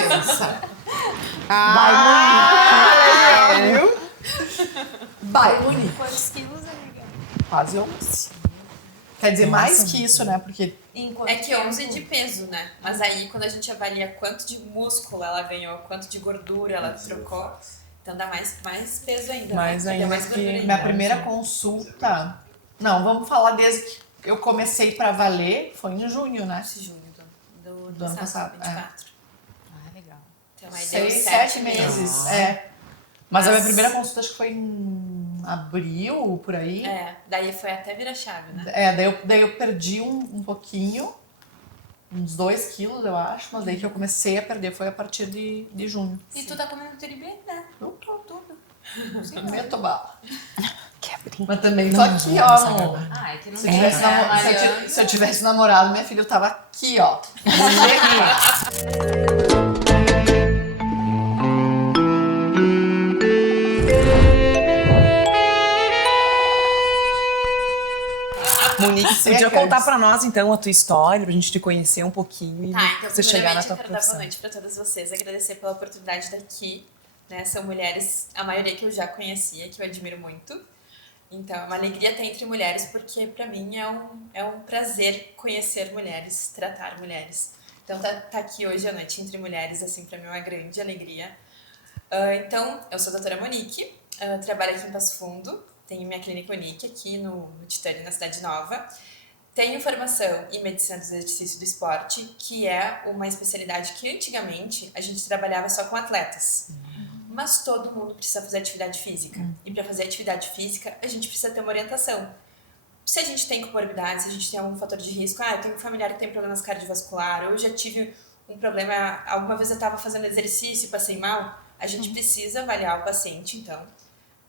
licença. Viu? Vai, Monique. Quantos quilos, amiga? Quase 11. Quer dizer, mais que isso, né? Porque É que 11 de peso, né? Mas aí, quando a gente avalia quanto de músculo ela ganhou, quanto de gordura ela trocou, então dá mais peso ainda. mais né? Dá ainda mais que gordura ainda. minha primeira consulta... Não, vamos falar desde que eu comecei pra valer, foi em junho, né? Esse junho do Do ano passado, 24. Legal. Então aí deu 6, 7 7 meses. É. Mas a minha primeira consulta acho que foi em abril, por aí. Daí foi até virar chave, né? Daí eu perdi um pouquinho, uns 2 quilos, eu acho, mas daí que eu comecei a perder foi a partir de junho. E tu tá comendo tudo bem, né? Eu tô Tudo. meto bala. Quer brincar? Mas também tô aqui, ó, amor. Ah, é que não Se eu tivesse namorado, minha filha, eu tava aqui, ó. Monique, Seca. podia contar pra nós, então, a tua história, pra gente te conhecer um pouquinho e Tá, então você chegar na primeiramente tua eu quero dar boa profissão. noite pra todas vocês, agradecer pela oportunidade de estar aqui, né? São mulheres, a maioria que eu já conhecia, que eu admiro muito. Então é uma alegria estar entre mulheres, porque pra mim é um prazer conhecer mulheres, tratar mulheres. Então tá aqui hoje à noite entre mulheres, assim, pra mim é uma grande alegria. Então, eu sou a doutora Monique, trabalho aqui em Passo Fundo, tenho minha clínica Unique aqui no Titânio, na Cidade Nova. Tenho formação em medicina do exercício e do esporte, que é uma especialidade que antigamente a gente trabalhava só com atletas. Mas todo mundo precisa fazer atividade física. E para fazer atividade física, a gente precisa ter uma orientação. Se a gente tem comorbidade, se a gente tem algum fator de risco, eu tenho um familiar que tem problemas cardiovasculares, ou eu já tive um problema, alguma vez eu estava fazendo exercício e passei mal, a gente precisa avaliar o paciente, então,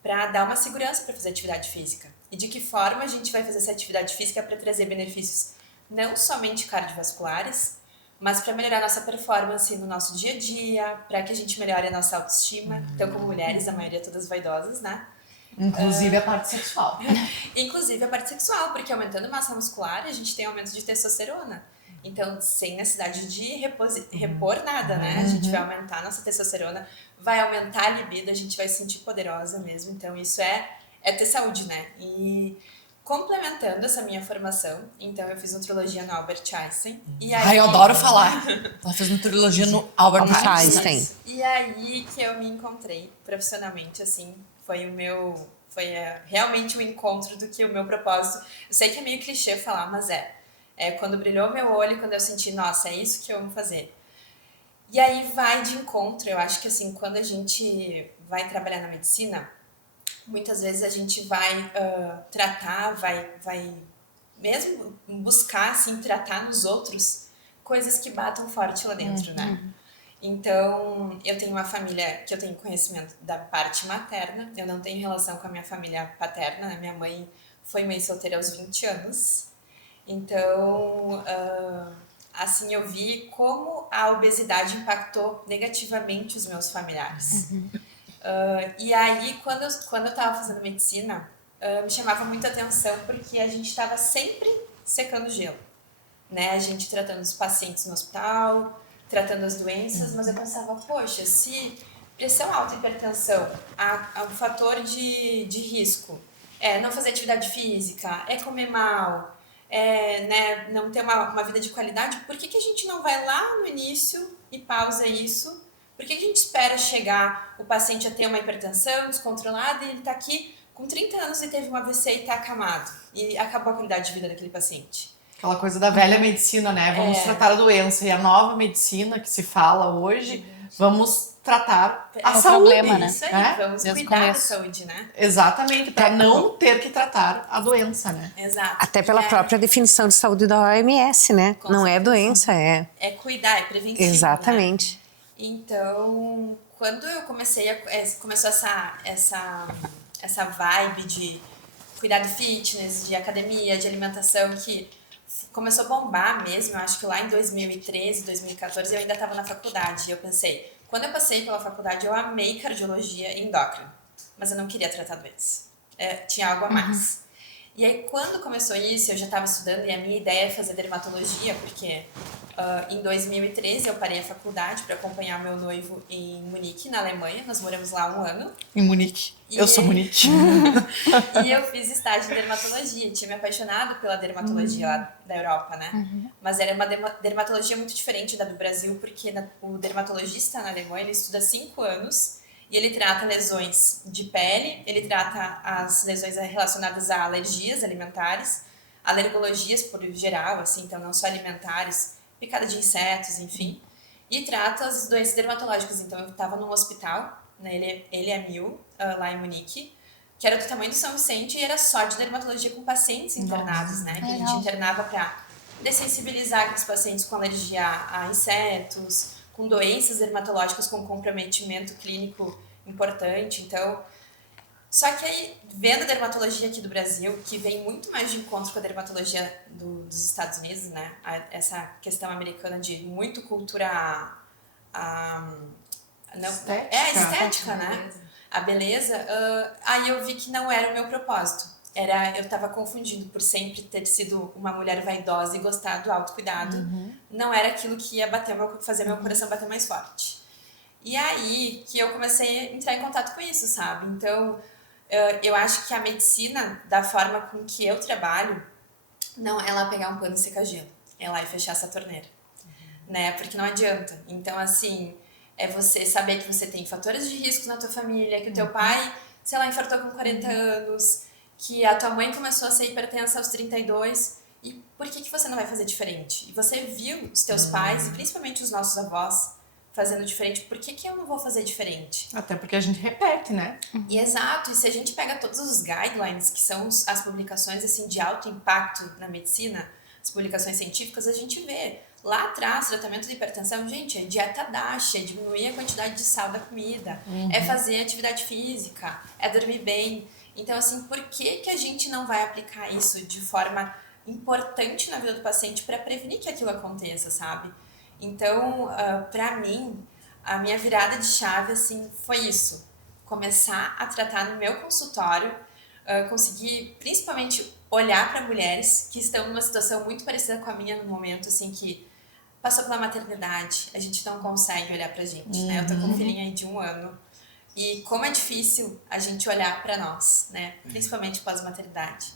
para dar uma segurança para fazer atividade física. E de que forma a gente vai fazer essa atividade física para trazer benefícios não somente cardiovasculares, mas para melhorar a nossa performance no nosso dia a dia, para que a gente melhore a nossa autoestima. Então, como mulheres, a maioria todas vaidosas, né? Inclusive a parte sexual. Inclusive a parte sexual, porque aumentando massa muscular, a gente tem aumento de testosterona. Então, sem necessidade de repor nada, né? A gente vai aumentar a nossa testosterona, vai aumentar a libido, a gente vai se sentir poderosa mesmo. Então, isso é ter saúde, né? E complementando essa minha formação, então eu fiz nutrologia no Albert Einstein. E aí, Ai, eu adoro falar. Ela fez nutrologia no Albert Einstein. E aí que eu me encontrei profissionalmente, assim, foi realmente o encontro do que o meu propósito. Eu sei que é meio clichê falar, mas quando brilhou meu olho, quando eu senti, nossa, é isso que eu amo fazer. E aí vai de encontro, eu acho que assim, quando a gente vai trabalhar na medicina, muitas vezes a gente vai tratar, vai mesmo buscar, assim, tratar nos outros coisas que batam forte lá dentro, né? Então, eu tenho uma família que eu tenho conhecimento da parte materna, eu não tenho relação com a minha família paterna, né? Minha mãe foi mãe solteira aos 20 anos. Então, assim, eu vi como a obesidade impactou negativamente os meus familiares. E aí, quando eu estava fazendo medicina, me chamava muita atenção porque a gente estava sempre secando gelo, né? A gente tratando os pacientes no hospital, tratando as doenças, mas eu pensava, poxa, se pressão alta e hipertensão, um fator de risco, não fazer atividade física, comer mal, né, não ter uma vida de qualidade, por que a gente não vai lá no início e pausa isso? Por que a gente espera chegar o paciente a ter uma hipertensão descontrolada e ele está aqui com 30 anos e teve um AVC e está acamado? E acabou a qualidade de vida daquele paciente. Aquela coisa da velha medicina, né? Vamos tratar a doença. E a nova medicina que se fala hoje, vamos tratar a saúde. Problema, né? Isso aí, vamos Desde o cuidar da começo. saúde, né? Exatamente, para não ter que tratar a doença, né? Exato. Até pela própria definição de saúde da OMS, né? Com Não é certeza. doença, é... É cuidar, é preventivo, Exatamente. né? Então, quando eu comecei começou essa vibe de cuidar do fitness, de academia, de alimentação, que começou a bombar mesmo, eu acho que lá em 2013, 2014, eu ainda estava na faculdade. Eu pensei, quando eu passei pela faculdade, eu amei cardiologia e endócrino, mas eu não queria tratar doenças. Tinha algo a mais. E aí, quando começou isso, eu já estava estudando e a minha ideia é fazer dermatologia, porque em 2013 eu parei a faculdade para acompanhar meu noivo em Munique, na Alemanha. Nós moramos lá 1 ano. Em Munique. Eu sou Munique. E eu fiz estágio em dermatologia. Tinha me apaixonado pela dermatologia lá da Europa, né? Mas era uma dermatologia muito diferente da do Brasil, porque o dermatologista na Alemanha, ele estuda 5 anos e ele trata lesões de pele, ele trata as lesões relacionadas a alergias alimentares, alergologias por geral, assim, então não só alimentares, picada de insetos, enfim, e trata as doenças dermatológicas. Então eu estava num hospital, né, ele é Mil, lá em Munique, que era do tamanho do São Vicente e era só de dermatologia com pacientes internados, né, que a gente internava para dessensibilizar aqueles pacientes com alergia a insetos, com doenças dermatológicas com comprometimento clínico importante. Então, só que aí, vendo a dermatologia aqui do Brasil, que vem muito mais de encontro com a dermatologia dos Estados Unidos, né? Essa questão americana de muito cultura... estética, né? A beleza. Aí eu vi que não era o meu propósito. Eu tava confundindo por sempre ter sido uma mulher vaidosa e gostar do autocuidado. Não era aquilo que ia fazer meu coração bater mais forte. E aí que eu comecei a entrar em contato com isso, sabe? Então, eu acho que a medicina, da forma com que eu trabalho, não é lá pegar um pano e secar gelo. É lá e fechar essa torneira. Né? Porque não adianta. Então, assim, é você saber que você tem fatores de risco na tua família, que o teu pai, sei lá, infartou com 40 anos, que a tua mãe começou a ser hipertensa aos 32, e por que você não vai fazer diferente? E você viu os teus pais, e principalmente os nossos avós, fazendo diferente, por que eu não vou fazer diferente? Até porque a gente repete, né? E exato, e se a gente pega todos os guidelines, que são as publicações assim, de alto impacto na medicina, as publicações científicas, a gente vê lá atrás, tratamento de hipertensão, gente, é dieta DASH, é diminuir a quantidade de sal da comida, é fazer atividade física, é dormir bem. Então, assim, por que a gente não vai aplicar isso de forma importante na vida do paciente para prevenir que aquilo aconteça, sabe? Então, para mim, a minha virada de chave, assim, foi isso. Começar a tratar no meu consultório, conseguir, principalmente, olhar para mulheres que estão numa situação muito parecida com a minha no momento, assim, que passou pela maternidade, a gente não consegue olhar pra gente, né? Eu tô com um filhinho aí de 1 ano. E como é difícil a gente olhar para nós, né? Principalmente pós-maternidade.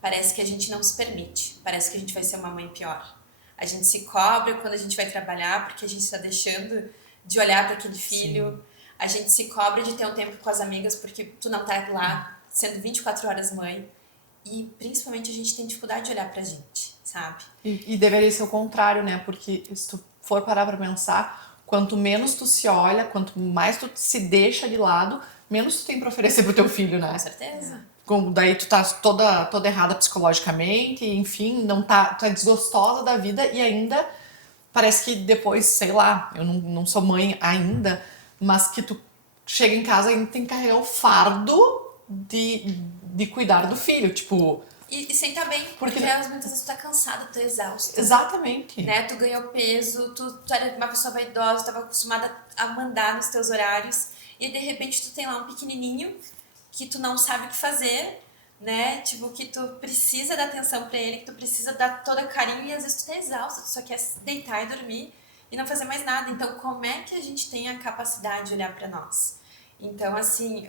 Parece que a gente não se permite, parece que a gente vai ser uma mãe pior. A gente se cobra quando a gente vai trabalhar porque a gente está deixando de olhar para aquele filho. Sim. A gente se cobra de ter um tempo com as amigas porque tu não tá lá sendo 24 horas mãe. E principalmente a gente tem dificuldade de olhar pra gente, sabe? E deveria ser o contrário, né? Porque se tu for parar pra pensar, quanto menos tu se olha, quanto mais tu se deixa de lado, menos tu tem pra oferecer pro teu filho, né? Com certeza. Daí tu tá toda errada psicologicamente, enfim, tu é desgostosa da vida e ainda parece que depois, sei lá, eu não sou mãe ainda, mas que tu chega em casa e ainda tem que carregar o fardo de cuidar do filho, tipo... E sem estar bem, porque muitas vezes tu tá cansada, tu tá exausta. Exatamente. Né? Tu ganhou peso, tu era uma pessoa vaidosa, tu tava acostumada a mandar nos teus horários, e de repente tu tem lá um pequenininho que tu não sabe o que fazer, né? Tipo, que tu precisa dar atenção pra ele, que tu precisa dar todo carinho, e às vezes tu tá exausta, tu só quer deitar e dormir e não fazer mais nada. Então, como é que a gente tem a capacidade de olhar pra nós? Então, assim...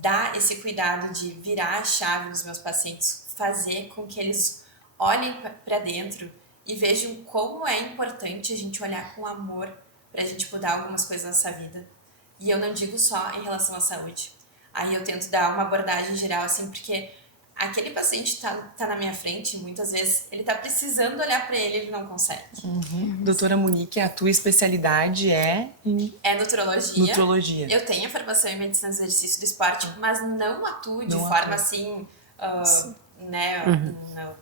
dar esse cuidado de virar a chave nos meus pacientes, fazer com que eles olhem para dentro e vejam como é importante a gente olhar com amor para a gente mudar algumas coisas na nossa vida. E eu não digo só em relação à saúde. Aí eu tento dar uma abordagem geral, assim, porque aquele paciente tá na minha frente, muitas vezes ele tá precisando olhar para ele não consegue. Doutora Monique, a tua especialidade é? É nutrologia. Nutrologia. Eu tenho a formação em medicina do exercício do esporte, mas não atuo de forma assim, né,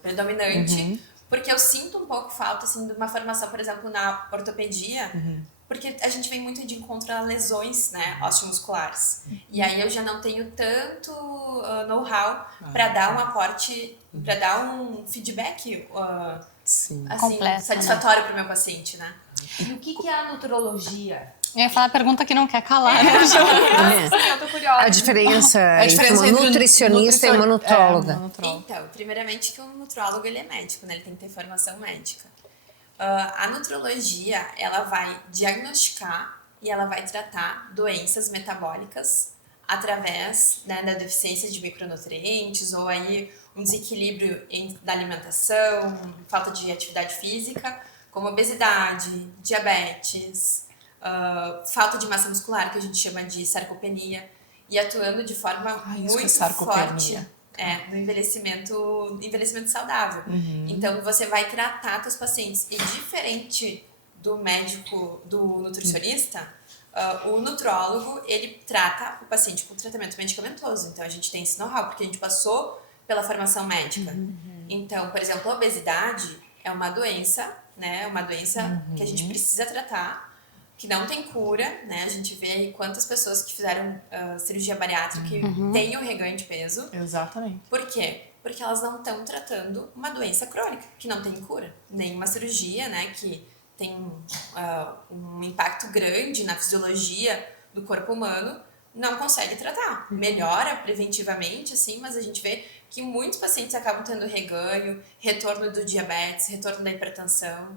predominante, porque eu sinto um pouco falta assim de uma formação, por exemplo, na ortopedia, porque a gente vem muito de encontro a lesões, né, osteomusculares. E aí eu já não tenho tanto know-how para dar um aporte, para dar um feedback Sim. assim, Completo, satisfatório para o meu paciente, né? E o que é a nutrologia? Eu ia falar a pergunta que não quer calar, né? É. Eu tô curiosa. A diferença, A diferença entre uma entre nutricionista e uma nutróloga. Então, primeiramente que o nutrólogo ele é médico, né? Ele tem que ter formação médica. A nutrologia, ela vai diagnosticar e ela vai tratar doenças metabólicas através, né, da deficiência de micronutrientes ou aí um desequilíbrio da alimentação, falta de atividade física, como obesidade, diabetes, falta de massa muscular, que a gente chama de sarcopenia, e atuando de forma isso que é muito sarcopenia. forte no envelhecimento saudável. Então, você vai tratar teus pacientes. E diferente do médico, do nutricionista, o nutrólogo, ele trata o paciente com tratamento medicamentoso. Então, a gente tem esse know-how, porque a gente passou pela formação médica. Então, por exemplo, a obesidade é uma doença, né? Uma doença que a gente precisa tratar, que não tem cura, né? A gente vê aí quantas pessoas que fizeram cirurgia bariátrica que têm o reganho de peso. Exatamente. Por quê? Porque elas não estão tratando uma doença crônica, que não tem cura. Nenhuma cirurgia, né? Que tem um impacto grande na fisiologia do corpo humano, não consegue tratar. Melhora preventivamente, assim, mas a gente vê que muitos pacientes acabam tendo reganho, retorno do diabetes, retorno da hipertensão,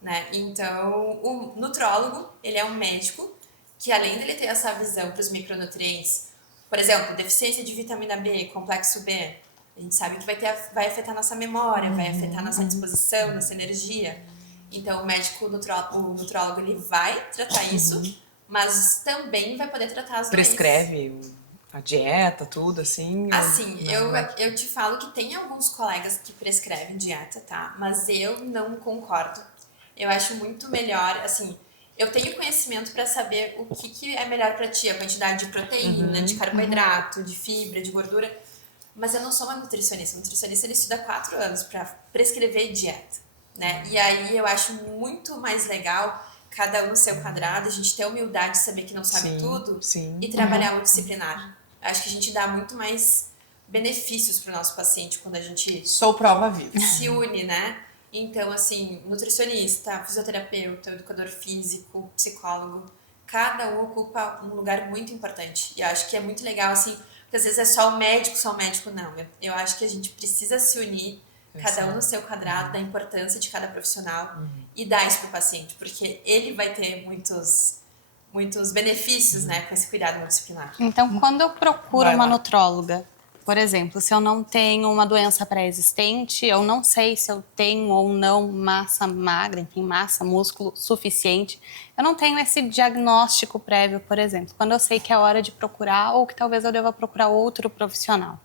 né? Então, o nutrólogo, ele é um médico que, além dele ter essa visão para os micronutrientes, por exemplo, deficiência de vitamina B, complexo B, a gente sabe que vai afetar nossa memória, vai afetar nossa disposição, nossa energia. Então, o nutrólogo, ele vai tratar isso, mas também vai poder tratar as doenças. Prescreve a dieta, tudo assim? Assim, eu te falo que tem alguns colegas que prescrevem dieta, tá? Mas eu não concordo. Eu acho muito melhor, assim, eu tenho conhecimento para saber o que é melhor para ti, a quantidade de proteína, de carboidrato, de fibra, de gordura, mas eu não sou uma nutricionista. O nutricionista, ele estuda 4 anos para prescrever dieta, né? E aí eu acho muito mais legal cada um no seu quadrado, a gente ter a humildade de saber que não sabe tudo e trabalhar multidisciplinar. Acho que a gente dá muito mais benefícios para o nosso paciente quando a gente Sou prova viva. se une, né? Então, assim, nutricionista, fisioterapeuta, educador físico, psicólogo, cada um ocupa um lugar muito importante. E eu acho que é muito legal, assim, porque às vezes é só o médico, não. Eu acho que a gente precisa se unir, cada um no seu quadrado, da importância de cada profissional e dar isso pro paciente, porque ele vai ter muitos benefícios, né, com esse cuidado multidisciplinar. Então, quando eu procuro Vai uma lá. nutróloga, por exemplo, se eu não tenho uma doença pré-existente, eu não sei se eu tenho ou não massa magra, enfim, massa, músculo suficiente, eu não tenho esse diagnóstico prévio, por exemplo, quando eu sei que é hora de procurar ou que talvez eu deva procurar outro profissional.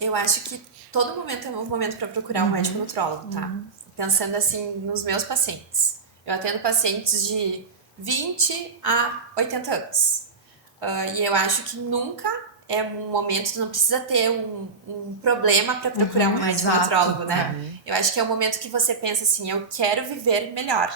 Eu acho que todo momento é um momento para procurar um médico nutrólogo, tá? Pensando assim nos meus pacientes. Eu atendo pacientes de 20 a 80 anos. E eu acho que nunca é um momento, tu não precisa ter um problema para procurar um médico exato. nutrólogo, né? Eu acho que é o momento que você pensa assim, eu quero viver melhor.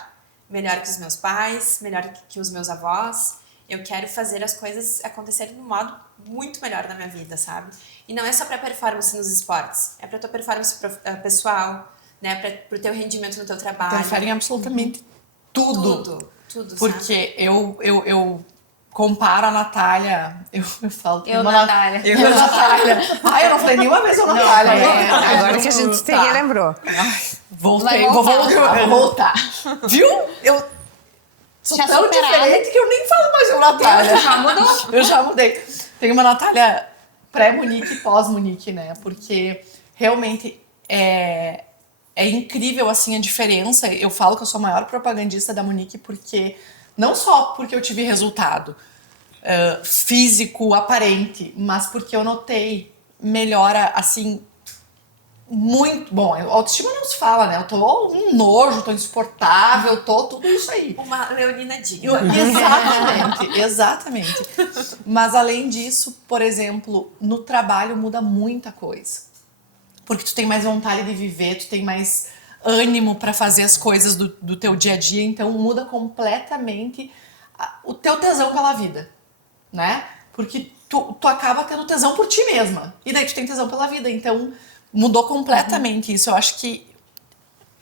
Melhor que os meus pais, melhor que os meus avós. Eu quero fazer as coisas acontecerem de um modo muito melhor na minha vida, sabe? E não é só para performance nos esportes, é para tua performance pessoal, né? Para o teu rendimento no teu trabalho. Interfere em absolutamente tudo. Tudo, Porque eu comparo a Natália, eu falo... Eu, uma Natália. Eu, Natália. Ai, eu não falei nenhuma vez eu, Natália. Agora que a gente se relembrou. Voltei, Vai vou voltar. voltar. Viu? Eu sou Já tão superada. diferente que eu nem falo mais eu, Natália. Já mudou? Eu já mudei. Tem uma Natália pré-Munique e pós-Munique, né? Porque realmente é incrível, assim, a diferença. Eu falo que eu sou a maior propagandista da Munique porque... Não só porque eu tive resultado físico, aparente, mas porque eu notei melhora, assim, muito... Bom, autoestima não se fala, né? Eu tô um nojo, tô insuportável, tô tudo isso aí. Uma leonina digna. Exatamente. Mas além disso, por exemplo, no trabalho muda muita coisa. Porque tu tem mais vontade de viver, tu tem mais ânimo para fazer as coisas do teu dia a dia, então muda completamente o teu tesão pela vida, né? Porque tu acaba tendo tesão por ti mesma, e daí tu tem tesão pela vida, então mudou completamente isso. Eu acho que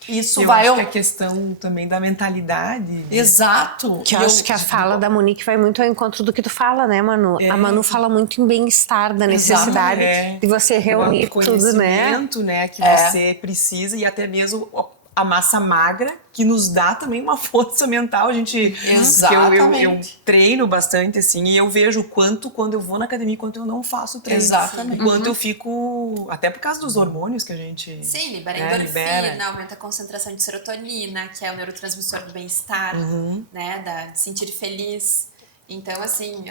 isso Eu vai... acho que a questão também da mentalidade. Exato. Que eu acho que a fala da Monique vai muito ao encontro do que tu fala, né, Manu? A Manu fala muito em bem-estar, da necessidade de você reunir tudo, né? Conhecimento, né, que você precisa, e até mesmo a massa magra, que nos dá também uma força mental. A gente... Exatamente. Eu treino bastante, assim, e eu vejo o quanto, quando eu vou na academia, quanto eu não faço treino. Exatamente. O quanto eu fico... Até por causa dos hormônios que a gente... Sim, libera né, endorfina, aumenta a concentração de serotonina, que é o neurotransmissor do bem-estar, né, de sentir feliz. Então, assim...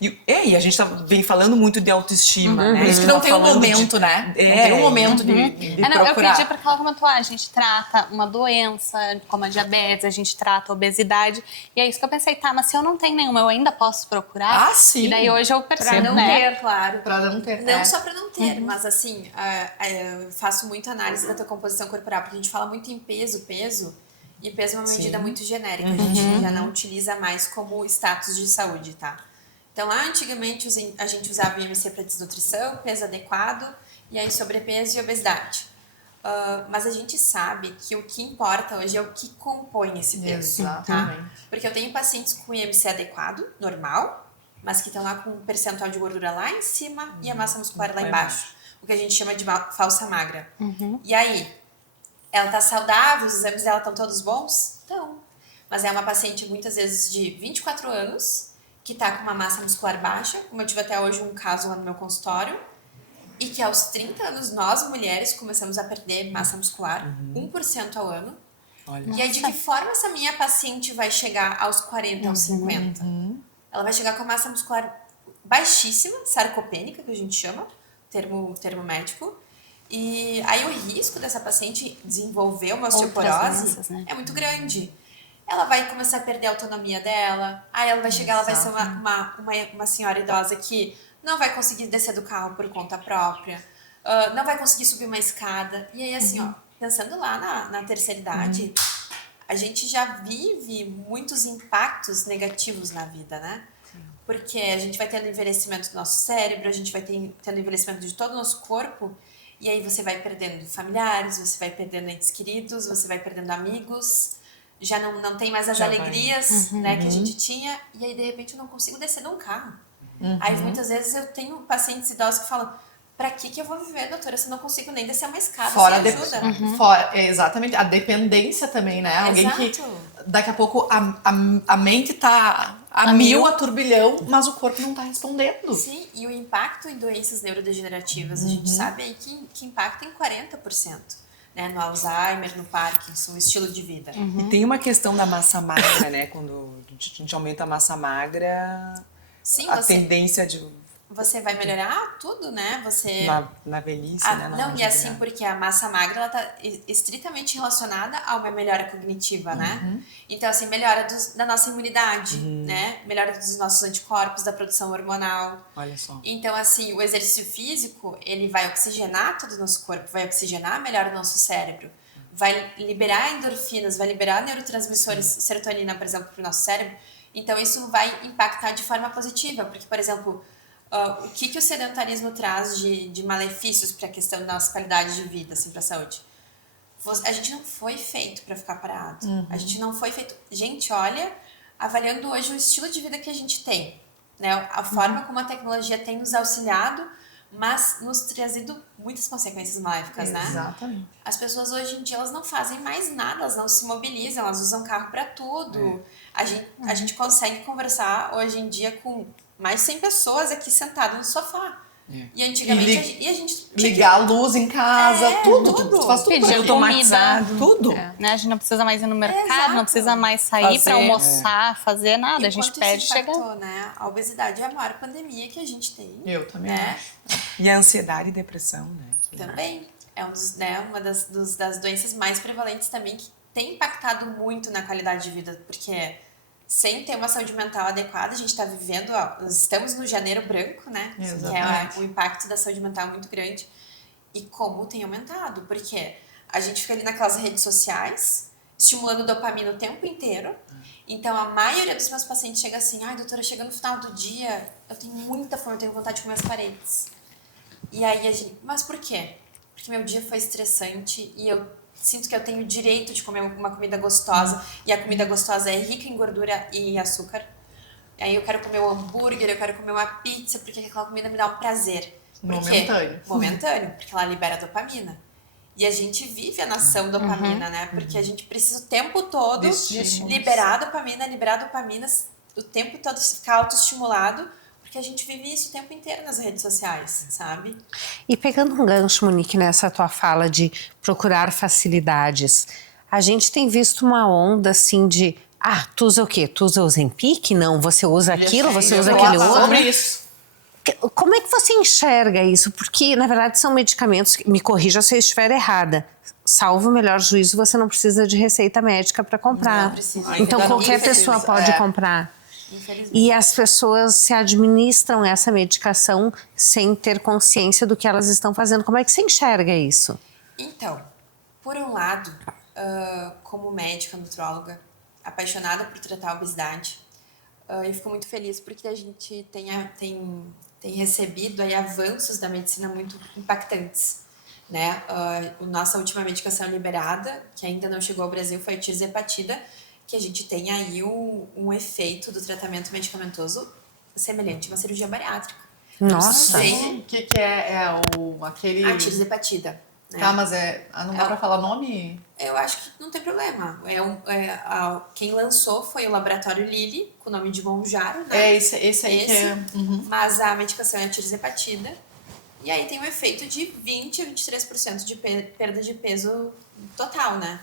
E a gente vem falando muito de autoestima, né? Por isso que não Tá tem um falando momento, né? Não tem um momento de Não, eu procurar. acredito porque ela comentou, a gente trata uma doença como a diabetes, a gente trata a obesidade, e é isso que eu pensei, tá, mas se eu não tenho nenhuma, eu ainda posso procurar? Ah, sim. E daí hoje eu Pra percebo, não né? ter, claro. Pra não ter. Não só pra não ter, mas assim, eu faço muito análise da tua composição corporal, porque a gente fala muito em peso, e peso é uma medida muito genérica, a gente já não utiliza mais como status de saúde, tá? Então lá antigamente a gente usava o IMC para desnutrição, peso adequado, e aí sobrepeso e obesidade. Mas a gente sabe que o que importa hoje é o que compõe esse peso, tá? Exatamente. Porque eu tenho pacientes com IMC adequado, normal, mas que estão lá com um percentual de gordura lá em cima e a massa muscular lá embaixo. O que a gente chama de falsa magra. E aí, ela tá saudável, os exames dela estão todos bons? Estão. Mas é uma paciente muitas vezes de 24 anos, que tá com uma massa muscular baixa, como eu tive até hoje um caso lá no meu consultório, e que aos 30 anos nós mulheres começamos a perder massa muscular, 1% ao ano. Olha. E aí de que forma essa minha paciente vai chegar aos 40, aos 50? Ela vai chegar com a massa muscular baixíssima, sarcopênica, que a gente chama, termo médico. E aí o risco dessa paciente desenvolver uma osteoporose doenças, né? é muito grande. Ela vai começar a perder a autonomia dela, aí ela vai chegar, ela vai ser uma senhora idosa que não vai conseguir descer do carro por conta própria, não vai conseguir subir uma escada. E aí assim, ó, pensando lá na terceira idade, a gente já vive muitos impactos negativos na vida, né? Porque a gente vai tendo envelhecimento do nosso cérebro, a gente vai tendo envelhecimento de todo o nosso corpo, e aí você vai perdendo familiares, você vai perdendo entes queridos, você vai perdendo amigos, já não tem mais as alegrias, né, que a gente tinha, e aí de repente eu não consigo descer de um carro. Aí muitas vezes eu tenho pacientes idosos que falam, pra que eu vou viver, doutora, se eu não consigo nem descer uma escada sem ajuda? Exatamente. A dependência também, né? Alguém que Exato. daqui a pouco a mente tá a mil, a turbilhão, mas o corpo não tá respondendo. Sim, e o impacto em doenças neurodegenerativas, a gente sabe aí que impacta em 40%, né? No Alzheimer, no Parkinson, o estilo de vida. E tem uma questão da massa magra, né? Quando a gente aumenta a massa magra, Sim, a tendência de... você vai melhorar tudo, né? Você... Na velhice, né? Na não, e assim, longevidade. porque a massa magra, ela tá estritamente relacionada a uma melhora cognitiva, né? Então, assim, melhora da nossa imunidade, né? Melhora dos nossos anticorpos, da produção hormonal. Olha só. Então, assim, o exercício físico, ele vai oxigenar todo o nosso corpo, vai oxigenar melhor o nosso cérebro, vai liberar endorfinas, vai liberar neurotransmissores, serotonina, por exemplo, para o nosso cérebro. Então, isso vai impactar de forma positiva, porque, por exemplo, o que o sedentarismo traz de malefícios para a questão da nossa qualidade de vida, assim, para a saúde? A gente não foi feito para ficar parado. A gente não foi feito... Gente, olha, avaliando hoje o estilo de vida que a gente tem, né? A forma como a tecnologia tem nos auxiliado, mas nos trazido muitas consequências maléficas, né? Exatamente. As pessoas hoje em dia, elas não fazem mais nada, elas não se mobilizam, elas usam carro para tudo. A gente consegue conversar hoje em dia com mais de 100 pessoas aqui sentado no sofá. E antigamente a gente tinha Ligar a luz em casa, tudo. Tu faz tudo Pedir por automatizado. tudo. Né? A gente não precisa mais ir no mercado, Exato. não precisa mais sair Fazer, para almoçar, fazer nada. A gente Enquanto pede e isso chega. impactou, né? A obesidade é a maior pandemia que a gente tem. Eu também né? acho. E a ansiedade e depressão, né? Também. É uma das doenças mais prevalentes também, que tem impactado muito na qualidade de vida, porque sem ter uma saúde mental adequada, a gente está vivendo, nós estamos no janeiro branco, né? Exatamente. Que é o impacto da saúde mental muito grande. E como tem aumentado, porque a gente fica ali naquelas redes sociais, estimulando dopamina o tempo inteiro. Então, a maioria dos meus pacientes chega assim, ai, doutora, chega no final do dia, eu tenho muita fome, eu tenho vontade de comer as paredes. E aí a gente, mas por quê? Porque meu dia foi estressante e eu sinto que eu tenho o direito de comer uma comida gostosa, e a comida gostosa é rica em gordura e açúcar. Aí eu quero comer um hambúrguer, eu quero comer uma pizza, porque aquela comida me dá um prazer. Momentâneo. Momentâneo, porque ela libera dopamina. E a gente vive a nação dopamina, né? Porque a gente precisa o tempo todo liberar dopamina, o tempo todo ficar autoestimulado, porque a gente vive isso o tempo inteiro nas redes sociais, sabe? E pegando um gancho, Monique, nessa tua fala de procurar facilidades, a gente tem visto uma onda assim de tu usa o quê? Tu usa o Ozempic? Não, você usa aquilo, você usa aquele outro. Sobre isso. Como é que você enxerga isso? Porque, na verdade, são medicamentos, me corrija se eu estiver errada, salvo o melhor juízo, você não precisa de receita médica para comprar. Não precisa. Então, qualquer pessoa pode comprar. E as pessoas se administram essa medicação sem ter consciência do que elas estão fazendo. Como é que você enxerga isso? Então, por um lado, como médica, nutróloga, apaixonada por tratar a obesidade, eu fico muito feliz porque a gente tem recebido aí avanços da medicina muito impactantes, né? Nossa última medicação liberada, que ainda não chegou ao Brasil, foi a tirzepatida, que a gente tem aí um efeito do tratamento medicamentoso semelhante a uma cirurgia bariátrica. Nossa! O que é aquele... A tirzepatida. Né? Tá, mas não dá pra falar nome? Eu acho que não tem problema. Quem lançou foi o laboratório Lilly, com o nome de Mounjaro, né? Esse aí que é... Mas a medicação é a tirzepatida. E aí tem um efeito de 20 a 23% de perda de peso total, né?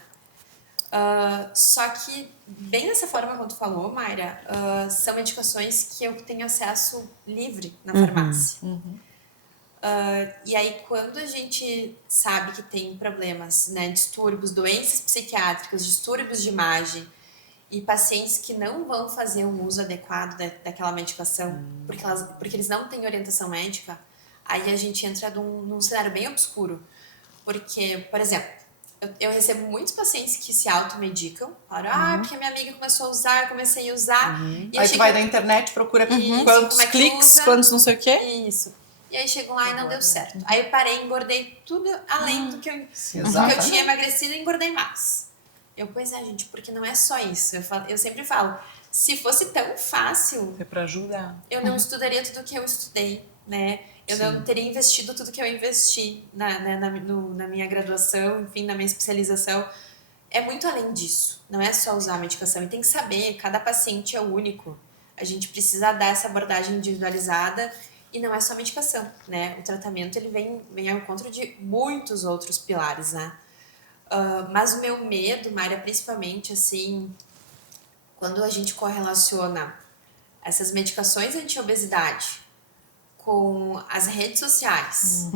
Só que, bem dessa forma como tu falou, Mayra, são medicações que eu tenho acesso livre na farmácia. E aí, quando a gente sabe que tem problemas, né, distúrbios, doenças psiquiátricas, distúrbios de imagem, e pacientes que não vão fazer o uso adequado daquela medicação, porque eles não têm orientação médica, aí a gente entra num cenário bem obscuro. Porque, por exemplo, eu recebo muitos pacientes que se automedicam, falam, porque minha amiga começou a usar, eu comecei a usar. E aí tu vai na internet, procura quantos como é que cliques, usa. quantos não sei o quê. Isso. E aí chegam lá e não deu certo. Aí eu parei, engordei tudo além do que eu tinha emagrecido e engordei mais. Pois é, gente, porque não é só isso. Eu sempre falo, se fosse tão fácil... É pra ajudar. Eu não estudaria tudo que eu estudei, né? Eu não teria investido tudo que eu investi na minha graduação, enfim, na minha especialização. É muito além disso. Não é só usar a medicação. E tem que saber, cada paciente é único. A gente precisa dar essa abordagem individualizada e não é só a medicação, né? O tratamento, ele vem ao encontro de muitos outros pilares, né? Mas o meu medo, Mayra, principalmente, assim, quando a gente correlaciona essas medicações anti-obesidade com as redes sociais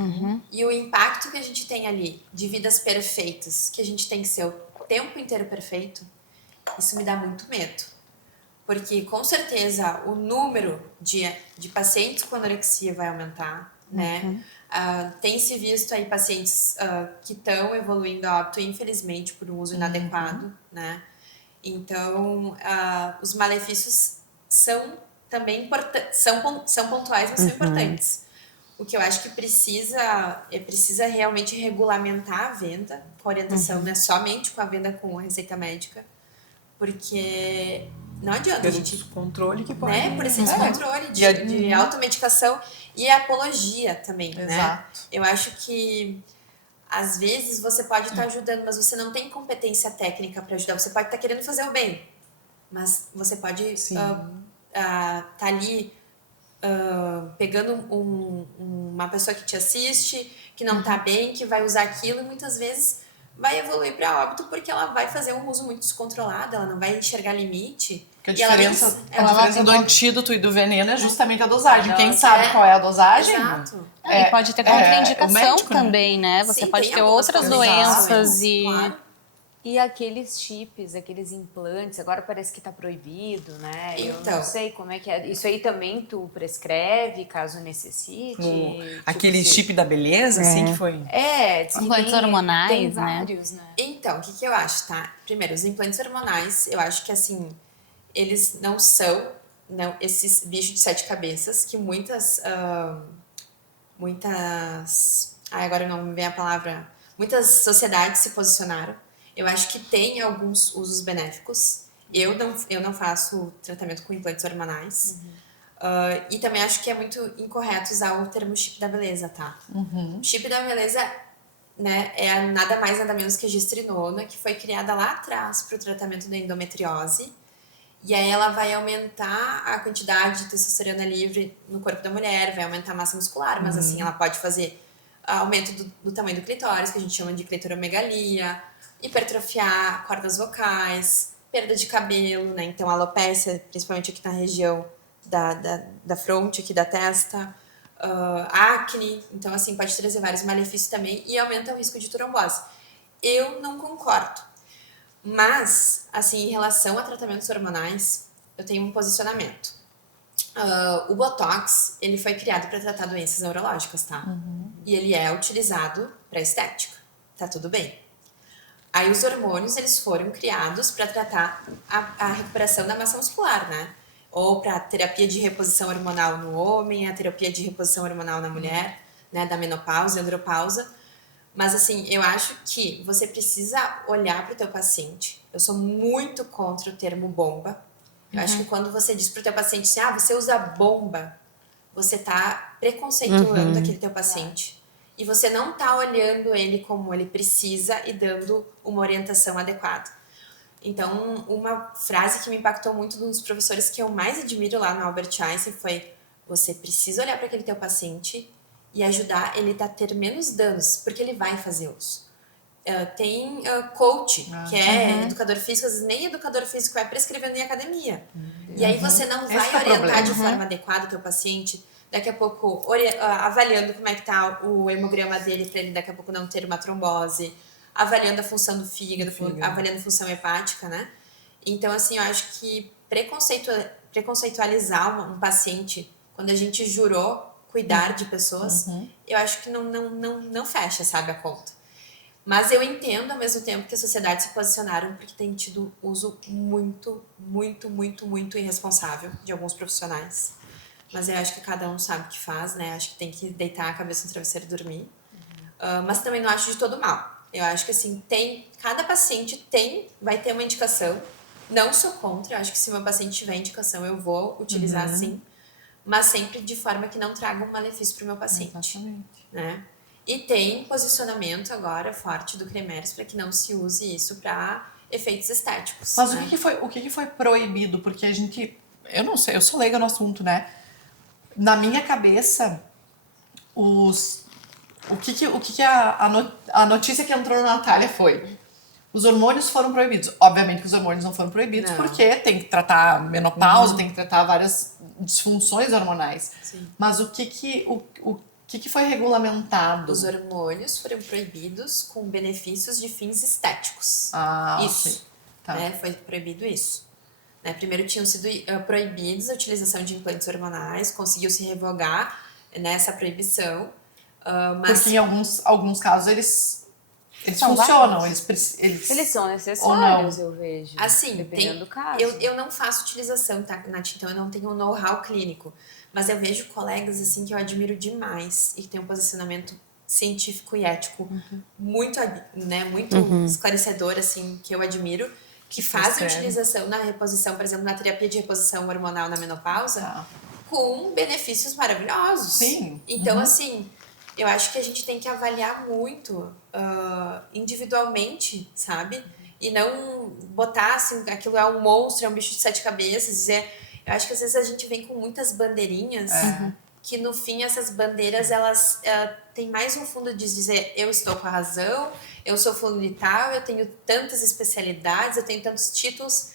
e o impacto que a gente tem ali de vidas perfeitas, que a gente tem que ser o tempo inteiro perfeito, isso me dá muito medo. Porque, com certeza, o número de pacientes com anorexia vai aumentar, né? Tem-se visto aí pacientes que estão evoluindo a óbito, infelizmente, por um uso inadequado, né? Então, os malefícios são também são pontuais, mas são importantes. O que eu acho que precisa realmente regulamentar a venda com orientação, né? Somente com a venda com a receita médica, porque não adianta a gente... descontrole que pode... Né? Por esse descontrole de automedicação e apologia também, né? Exato. Eu acho que às vezes você pode estar ajudando, mas você não tem competência técnica para ajudar. Você pode estar querendo fazer o bem, mas você pode tá ali pegando uma pessoa que te assiste, que não tá bem, que vai usar aquilo e muitas vezes vai evoluir para óbito porque ela vai fazer um uso muito descontrolado, ela não vai enxergar limite. Porque a diferença do ela antídoto e do veneno é justamente a dosagem. Quem sabe qual é a dosagem... Exato. E pode ter contraindicação o médico, também, né? Você Sim, pode tem ter algumas outras contraindicações, doenças e... claro. E aqueles chips, aqueles implantes, agora parece que tá proibido, né? Eu Então. não sei como é que é. Isso aí também tu prescreve, caso necessite? Aquele Tipo, chip da beleza, assim, que foi... diz que Implantes tem hormonais, né? vários, né? Então, o que eu acho, tá? Primeiro, os implantes hormonais, eu acho que, assim, eles não são esses bichos de 7 cabeças que muitas... agora não me vem a palavra... muitas sociedades se posicionaram. Eu acho que tem alguns usos benéficos. Eu não faço tratamento com implantes hormonais. E também acho que é muito incorreto usar o termo chip da beleza, tá? Chip da beleza, né, é nada mais nada menos que a gestrinona, que foi criada lá atrás para o tratamento da endometriose. E aí ela vai aumentar a quantidade de testosterona livre no corpo da mulher, vai aumentar a massa muscular, mas assim, ela pode fazer aumento do tamanho do clitóris, que a gente chama de clitoromegalia, hipertrofiar cordas vocais, perda de cabelo, né? Então, alopecia, principalmente aqui na região da fronte, aqui da testa, acne. Então, assim, pode trazer vários malefícios também e aumenta o risco de trombose. Eu não concordo. Mas, assim, em relação a tratamentos hormonais, eu tenho um posicionamento. O Botox, ele foi criado para tratar doenças neurológicas, tá? E ele é utilizado para estética. Tá tudo bem. Aí os hormônios, eles foram criados para tratar a recuperação da massa muscular, né? Ou para terapia de reposição hormonal no homem, a terapia de reposição hormonal na mulher, né? Da menopausa, andropausa. Mas, assim, eu acho que você precisa olhar para o teu paciente. Eu sou muito contra o termo bomba. Eu acho que quando você diz para o teu paciente assim, você usa bomba, você tá preconceituando aquele teu paciente. E você não tá olhando ele como ele precisa e dando uma orientação adequada. Então, uma frase que me impactou muito dos professores que eu mais admiro lá no Albert Einstein foi: você precisa olhar para aquele teu paciente e ajudar ele a ter menos danos, porque ele vai fazer uso. Tem coach, que é educador físico, às vezes nem educador físico é prescrevendo em academia. E aí você não vai orientar de forma adequada o teu paciente, daqui a pouco avaliando como é que tá o hemograma dele para ele daqui a pouco não ter uma trombose, avaliando a função do fígado, avaliando a função hepática, né? Então, assim, eu acho que preconceitualizar um paciente, quando a gente jurou cuidar de pessoas, eu acho que não fecha, sabe, a conta. Mas eu entendo, ao mesmo tempo, que a sociedade se posicionaram porque tem tido uso muito, muito, muito, muito irresponsável de alguns profissionais. Mas eu acho que cada um sabe o que faz, né? Acho que tem que deitar a cabeça no travesseiro e dormir. Mas também não acho de todo mal. Eu acho que, assim, cada paciente vai ter uma indicação. Não sou contra, eu acho que se meu paciente tiver indicação, eu vou utilizar sim. Mas sempre de forma que não traga um malefício para o meu paciente. Exatamente. Né? E tem posicionamento agora forte do Cremers para que não se use isso para efeitos estéticos. Mas né? o que foi proibido? Porque a gente... Eu não sei, eu sou leiga no assunto, né? Na minha cabeça, a notícia que entrou na Natália foi: os hormônios foram proibidos. Obviamente que os hormônios não foram proibidos, porque tem que tratar menopausa, tem que tratar várias disfunções hormonais. Sim. Mas o que foi regulamentado? Os hormônios foram proibidos com benefícios de fins estéticos. Isso. Okay. Tá. Né? Foi proibido isso. Né? Primeiro tinham sido proibidos a utilização de implantes hormonais, conseguiu se revogar nessa proibição. Mas porque em alguns casos eles São funcionam, vários. Eles são necessários, eu vejo. assim, dependendo do caso. eu não faço utilização, tá, Nath? Então eu não tenho um know-how clínico. Mas eu vejo colegas assim que eu admiro demais e que tem um posicionamento científico e ético muito, né, muito esclarecedor, assim, que eu admiro, que fazem utilização na reposição, por exemplo, na terapia de reposição hormonal na menopausa, com benefícios maravilhosos. Sim. Então, assim, eu acho que a gente tem que avaliar muito individualmente, sabe? E não botar assim, aquilo é um monstro, é um bicho de 7 cabeças, dizer... Eu acho que às vezes a gente vem com muitas bandeirinhas, que no fim essas bandeiras, elas têm mais um fundo de dizer: eu estou com a razão, eu sou fulano de tal, eu tenho tantas especialidades, eu tenho tantos títulos.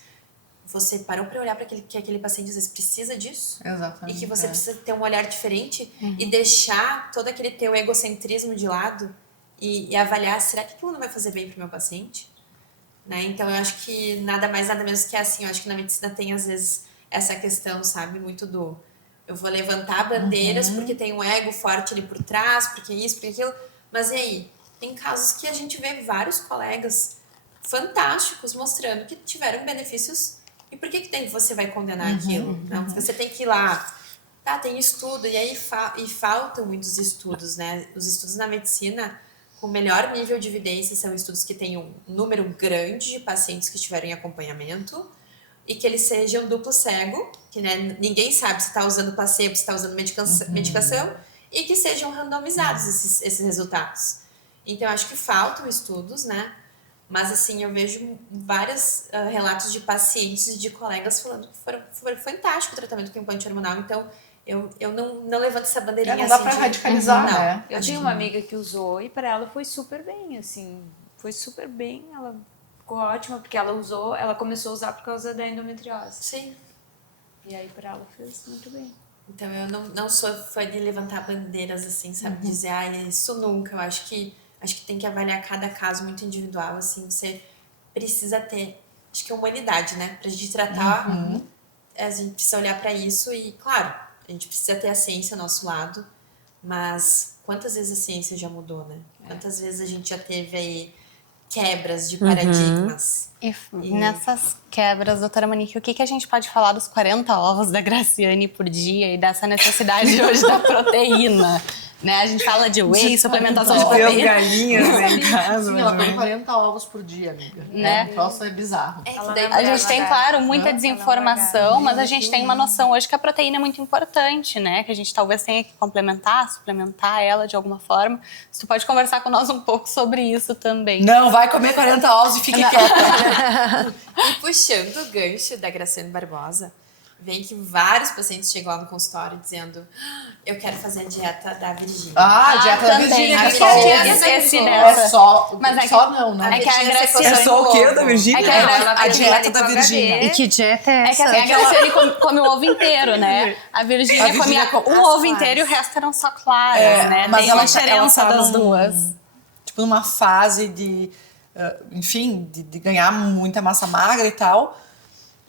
Você parou para olhar para que aquele paciente às vezes precisa disso? Exatamente. E que você precisa ter um olhar diferente e deixar todo aquele teu egocentrismo de lado e avaliar: será que aquilo não vai fazer bem para o meu paciente? Né? Então eu acho que nada mais, nada menos que assim. Eu acho que na medicina tem às vezes essa questão, sabe, muito do eu vou levantar bandeiras porque tem um ego forte ali por trás, porque isso, porque aquilo, mas e aí? Tem casos que a gente vê vários colegas fantásticos mostrando que tiveram benefícios, e por que você vai condenar aquilo? Não, você tem que ir lá, tá, tem estudo, e aí faltam muitos estudos, né? Os estudos na medicina com melhor nível de evidência são estudos que têm um número grande de pacientes que estiveram em acompanhamento e que eles sejam duplo cego, que né, ninguém sabe se está usando placebo, se está usando medicação, e que sejam randomizados esses resultados. Então, eu acho que faltam estudos, né? Mas, assim, eu vejo vários relatos de pacientes e de colegas falando que foi fantástico o tratamento com implante hormonal. Então, eu não levanto essa bandeirinha Não dá assim pra de... radicalizar, Não. né? Eu tenho uma amiga que usou e pra ela foi super bem, assim. Foi super bem, ela ficou ótima, porque ela começou a usar por causa da endometriose. Sim. E aí pra ela fez muito bem. Então, eu não sou fã de levantar bandeiras, assim, sabe? Dizer, isso nunca. Eu acho que tem que avaliar cada caso muito individual, assim. Você precisa ter, acho que humanidade, né? Pra gente tratar, a gente precisa olhar pra isso e, claro, a gente precisa ter a ciência ao nosso lado, mas quantas vezes a ciência já mudou, né? Quantas vezes a gente já teve aí quebras de paradigmas. E nessas quebras, doutora Monique, o que a gente pode falar dos 40 ovos da Graciane por dia e dessa necessidade hoje da proteína? Né? A gente fala de whey, suplementação de Ter as proteína. galinhas em casa. Sim, ela come 40 ovos por dia, amiga. Né? O troço é bizarro. É que Ela daí não A gente tem, claro, muita desinformação, mas a gente tem uma noção hoje que a proteína é muito importante, né? Que a gente talvez tenha que complementar, suplementar ela de alguma forma. Se tu pode conversar com nós um pouco sobre isso também. Não, vai comer 40 ovos e fique quieta. E puxando o gancho da Graciane Barbosa, vem que vários pacientes chegam lá no consultório dizendo: eu quero fazer a dieta da Virgínia. Ah, a dieta da também. Virgínia, que é A só Virgínia ovo. esqueci É dessa. só, Mas é que- só não, né? É que a Virgínia Graciane... É só o quê da Virgínia? É que a Gra- ela a fez dieta ali da com Virgínia. HD. E que dieta é É que essa? assim, a Graciane come o ovo inteiro, né? A Virgínia comia Virgínia um as ovo claras. inteiro e o resto eram só claras, né? Mas Tem ela uma diferença tá das duas. Tipo, numa fase de, enfim, de ganhar muita massa magra e tal.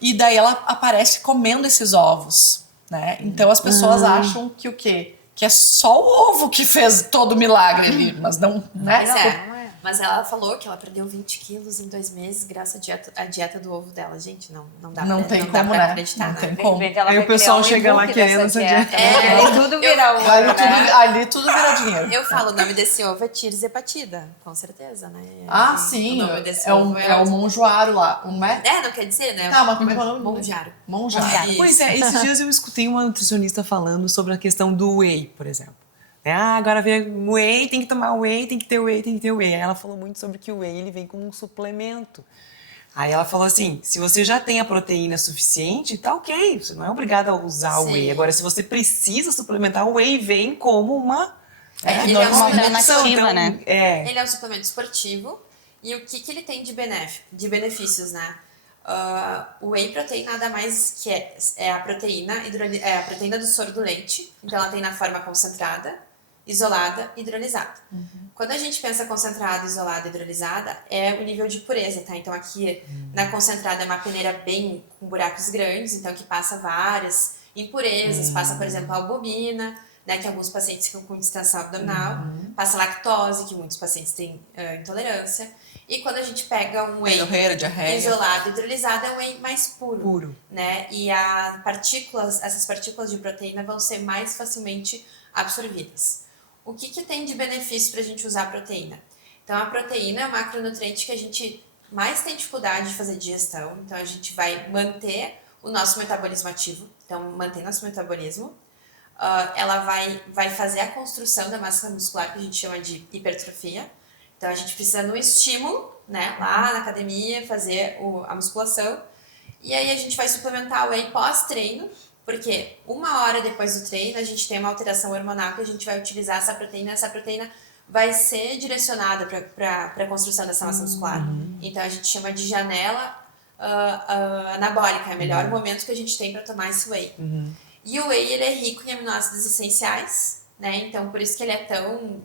E daí ela aparece comendo esses ovos, né? Então as pessoas acham que o quê? Que é só o ovo que fez todo o milagre ali, mas não, né? Mas não é. Mas ela falou que ela perdeu 20 quilos em 2 meses graças à dieta do ovo dela. Gente, não dá Não pra, tem não dá como, pra né? acreditar, Não né? tem Vem como. ver que ela Aí o vai pessoal criar um chega lá e-book querendo dessa essa dieta. E tudo vira ovo, né? Ali tudo vira dinheiro. Eu falo, o nome desse ovo é Tirzepatida, com certeza, né? Ah, E sim, o nome desse é ovo o monjoaro lá, não é? não quer dizer, né? Tá, mas como é que é o nome? Monjaro. Monjaro. Pois é, esses dias eu escutei uma nutricionista falando sobre a questão do whey, por exemplo. Agora vem whey, tem que tomar whey, tem que ter whey, tem que ter whey. Aí ela falou muito sobre que o whey ele vem como um suplemento. Aí ela falou assim, se você já tem a proteína suficiente, tá ok, você não é obrigada a usar o Sim. whey. Agora, se você precisa suplementar, o whey vem como uma... Ele é uma alternativa, né? Ele é um suplemento esportivo. E o que ele tem de benefícios, né? O whey protein nada mais que é a proteína, a proteína do soro do leite. Então ela tem na forma concentrada, isolada e hidrolisada. Quando a gente pensa concentrada, isolada e hidrolisada, é o nível de pureza, tá? Então aqui na concentrada é uma peneira bem com buracos grandes, então que passa várias impurezas, passa, por exemplo, a albumina, né, que alguns pacientes ficam com distensão abdominal, passa lactose, que muitos pacientes têm intolerância. E quando a gente pega um whey Diarreia, diarreia. isolado e hidrolisado, é um whey mais Puro. né? E essas partículas de proteína vão ser mais facilmente absorvidas. O que tem de benefício para a gente usar a proteína? Então, a proteína é um macronutriente que a gente mais tem dificuldade de fazer digestão. Então, a gente vai manter o nosso metabolismo ativo. Então, mantém nosso metabolismo. Ela vai fazer a construção da massa muscular, que a gente chama de hipertrofia. Então, a gente precisa no estímulo, né? Lá na academia, fazer a musculação. E aí, a gente vai suplementar o whey pós-treino, porque 1 hora depois do treino, a gente tem uma alteração hormonal que a gente vai utilizar essa proteína vai ser direcionada para a construção dessa massa muscular. Então, a gente chama de janela anabólica, é o melhor momento que a gente tem para tomar esse whey. E o whey, ele é rico em aminoácidos essenciais, né? Então, por isso que ele é tão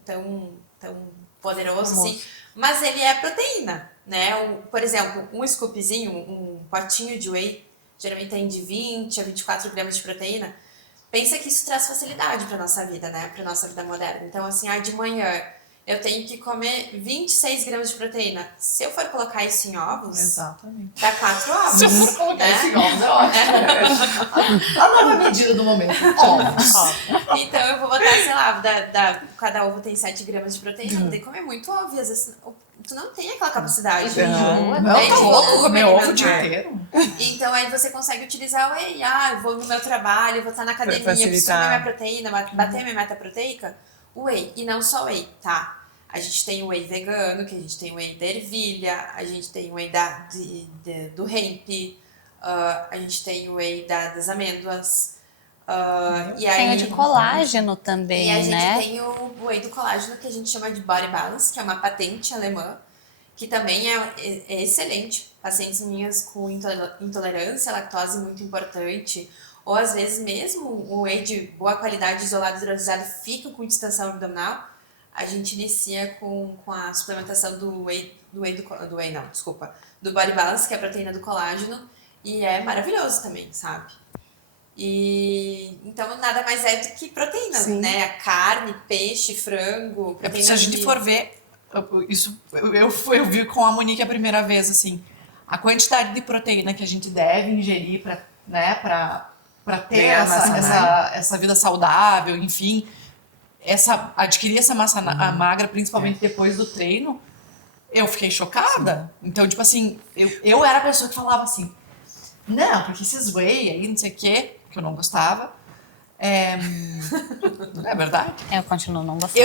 poderoso, assim. Mas ele é proteína, né? Por exemplo, um scoopzinho, um potinho de whey, geralmente tem de 20 a 24 gramas de proteína. Pensa que isso traz facilidade para nossa vida, né? Para nossa vida moderna. Então, assim, de manhã eu tenho que comer 26 gramas de proteína. Se eu for colocar isso em ovos, Exatamente. dá 4 ovos. Se eu for colocar né? esse ovos, é ótimo. A nova medida do momento. Ovos. Então eu vou botar, sei lá, cada ovo tem 7 gramas de proteína. Tem que comer muito ovo. E às vezes tu não tem aquela capacidade. Não, né, tá de louco comer ovo o dia alimentar. inteiro. Então aí você consegue utilizar o whey. Eu vou no meu trabalho, vou estar na academia, eu preciso facilitar. comer minha proteína, bater minha meta proteica. O whey. E não só whey, tá? A gente tem o whey vegano, que a gente tem o whey da ervilha, a gente tem o whey do hemp, a gente tem o whey das amêndoas. E Tem o aí, de colágeno também, e a gente né? tem o whey do colágeno, que a gente chama de Body Balance, que é uma patente alemã, que também é excelente. Pacientes minhas com intolerância à lactose, muito importante. Ou às vezes mesmo o whey de boa qualidade, isolado, hidrolisado, fica com distensão abdominal. A gente inicia com a suplementação do Body Balance, que é a proteína do colágeno. E é maravilhoso também, sabe? E então nada mais é do que proteína, Sim. né? Carne, peixe, frango, É porque proteína se a gente for ver, isso eu vi com a Monique a primeira vez, assim, a quantidade de proteína que a gente deve ingerir para ter Ganhar massa essa vida saudável, enfim, adquirir essa massa magra, principalmente depois do treino, eu fiquei chocada. Então, tipo assim, eu era a pessoa que falava assim, não, porque esses whey aí, não sei o quê, que eu não gostava, é verdade. Eu continuo não gostando.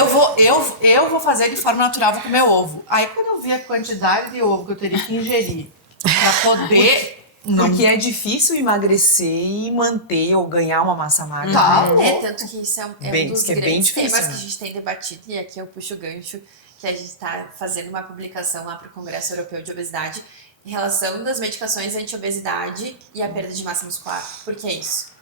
Eu vou fazer de forma natural, vou comer ovo. Aí quando eu vi a quantidade de ovo que eu teria que ingerir pra poder... Porque é difícil emagrecer e manter ou ganhar uma massa magra. Tá. É, tanto que isso é Bem, um dos isso que é bem grandes difícil, temas né? que a gente tem debatido, e aqui eu puxo o gancho, que a gente está fazendo uma publicação lá para o Congresso Europeu de Obesidade, em relação das medicações anti-obesidade e a perda de massa muscular. Por que isso?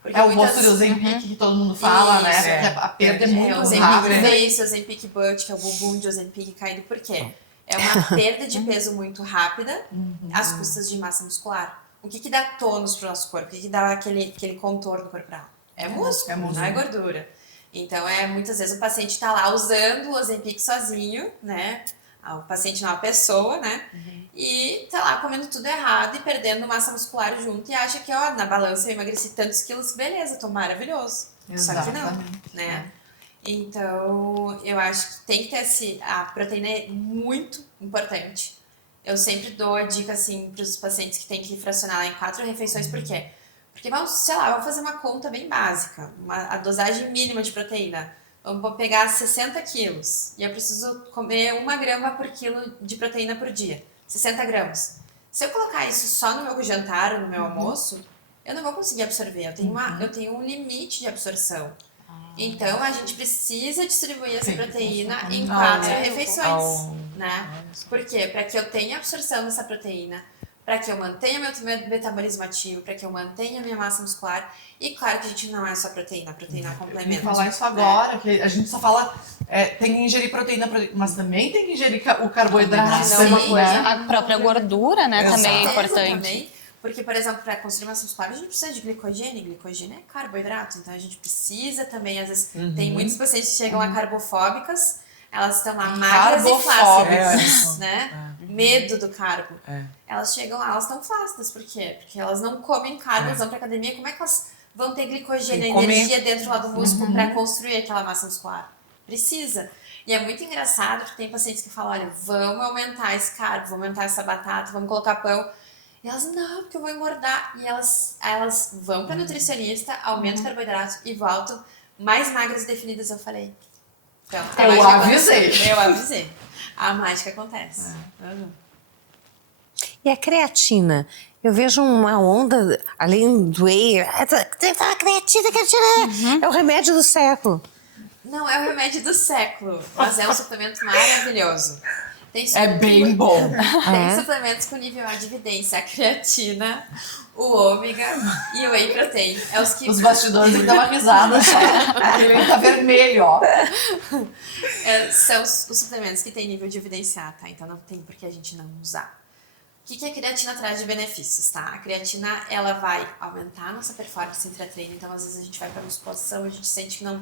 Porque É o moço do Ozempic que todo mundo fala, né? Isso, Porque a perda é o muito Ozempic rápida. Face, o Ozempic Butt, que é o bumbum de Ozempic caído. Por quê? É uma perda de peso muito rápida às custas de massa muscular. O que dá tônus pro nosso corpo? O que dá aquele contorno corporal? É músculo, não é gordura. Então, muitas vezes o paciente está lá usando o Ozempic sozinho, né? O paciente não é uma pessoa, né? E tá lá comendo tudo errado e perdendo massa muscular junto e acha que, ó, na balança eu emagreci tantos quilos, beleza, tô maravilhoso. Só que não, Exatamente. né? Então, eu acho que tem que ter a proteína é muito importante. Eu sempre dou a dica, assim, para os pacientes que tem que fracionar ela em 4 refeições, por quê? Porque vamos fazer uma conta bem básica, a dosagem mínima de proteína. Vou pegar 60 quilos e eu preciso comer 1 grama por quilo de proteína por dia. 60 gramas. Se eu colocar isso só no meu jantar ou no meu almoço, eu não vou conseguir absorver. Eu tenho um limite de absorção. Então, a gente precisa distribuir essa proteína em 4 refeições, né? Por quê? Para que eu tenha absorção dessa proteína, para que eu mantenha meu metabolismo ativo, para que eu mantenha minha massa muscular. E claro que a gente não é só proteína, a proteína é um complemento. Vou falar isso agora, que a gente só fala tem que ingerir proteína, mas também tem que ingerir o carboidrato. Sim, é uma coisa. A própria gordura, né, também é Certeza, importante. também. Porque, por exemplo, para construir massa muscular, a gente precisa de glicogênio. Glicogênio é carboidrato. Então, a gente precisa também, às vezes, tem muitos pacientes que chegam lá carbofóbicas, elas estão lá magras e flácidas, né? Medo do carbo. Elas chegam lá, elas estão flácidas. Por quê? Porque elas não comem carbo, elas vão pra academia. Como é que elas vão ter glicogênio, energia dentro lá do músculo para construir aquela massa muscular? Precisa. E é muito engraçado porque tem pacientes que falam, olha, vamos aumentar esse carbo, vamos aumentar essa batata, vamos colocar pão. E elas, não, porque eu vou engordar. E elas vão pra nutricionista, aumentam o carboidrato e voltam mais magras e definidas. Eu falei, pronto. Eu avisei. Eu avisei. A mágica acontece. E a creatina? Eu vejo uma onda, além do whey, creatina, é o remédio do século. Não é o remédio do século, mas é um suplemento maravilhoso. É bem bom. Tem suplementos com nível A de evidência, a creatina, o ômega e o whey protein. É os que... Os bastidores têm que dar uma risada só. Ele tá vermelho, ó. São os suplementos que têm nível de evidência A, tá? Então não tem por que a gente não usar. O que a creatina traz de benefícios, tá? A creatina, ela vai aumentar a nossa performance intra-treino. Então, às vezes, a gente vai pra musculação, a gente sente que não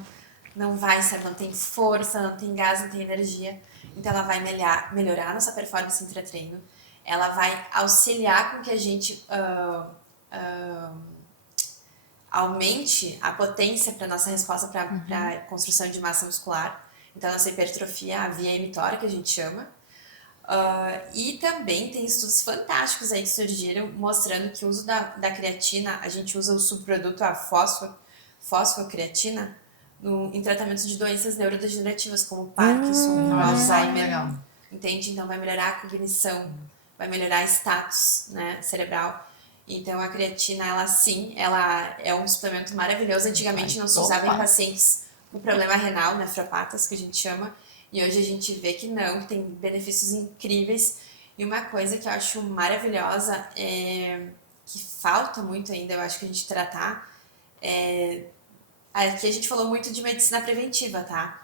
não vai, sabe, não tem força, não tem gás, não tem energia. Então ela vai melhorar a nossa performance em treino, ela vai auxiliar com que a gente aumente a potência para nossa resposta para a construção de massa muscular. Então, a nossa hipertrofia, a via emitória, que a gente chama. E também tem estudos fantásticos aí que surgiram mostrando que o uso da creatina, a gente usa o subproduto, a fosfocreatina, em tratamento de doenças neurodegenerativas, como Parkinson, Alzheimer. Legal. Entende? Então, vai melhorar a cognição, vai melhorar status, né, cerebral. Então, a creatina, ela é um suplemento maravilhoso. Antigamente não se usava em pacientes com problema renal, nefropatas, que a gente chama. E hoje a gente vê que não, que tem benefícios incríveis. E uma coisa que eu acho maravilhosa, que falta muito ainda, eu acho que a gente tratar, aqui a gente falou muito de medicina preventiva, tá?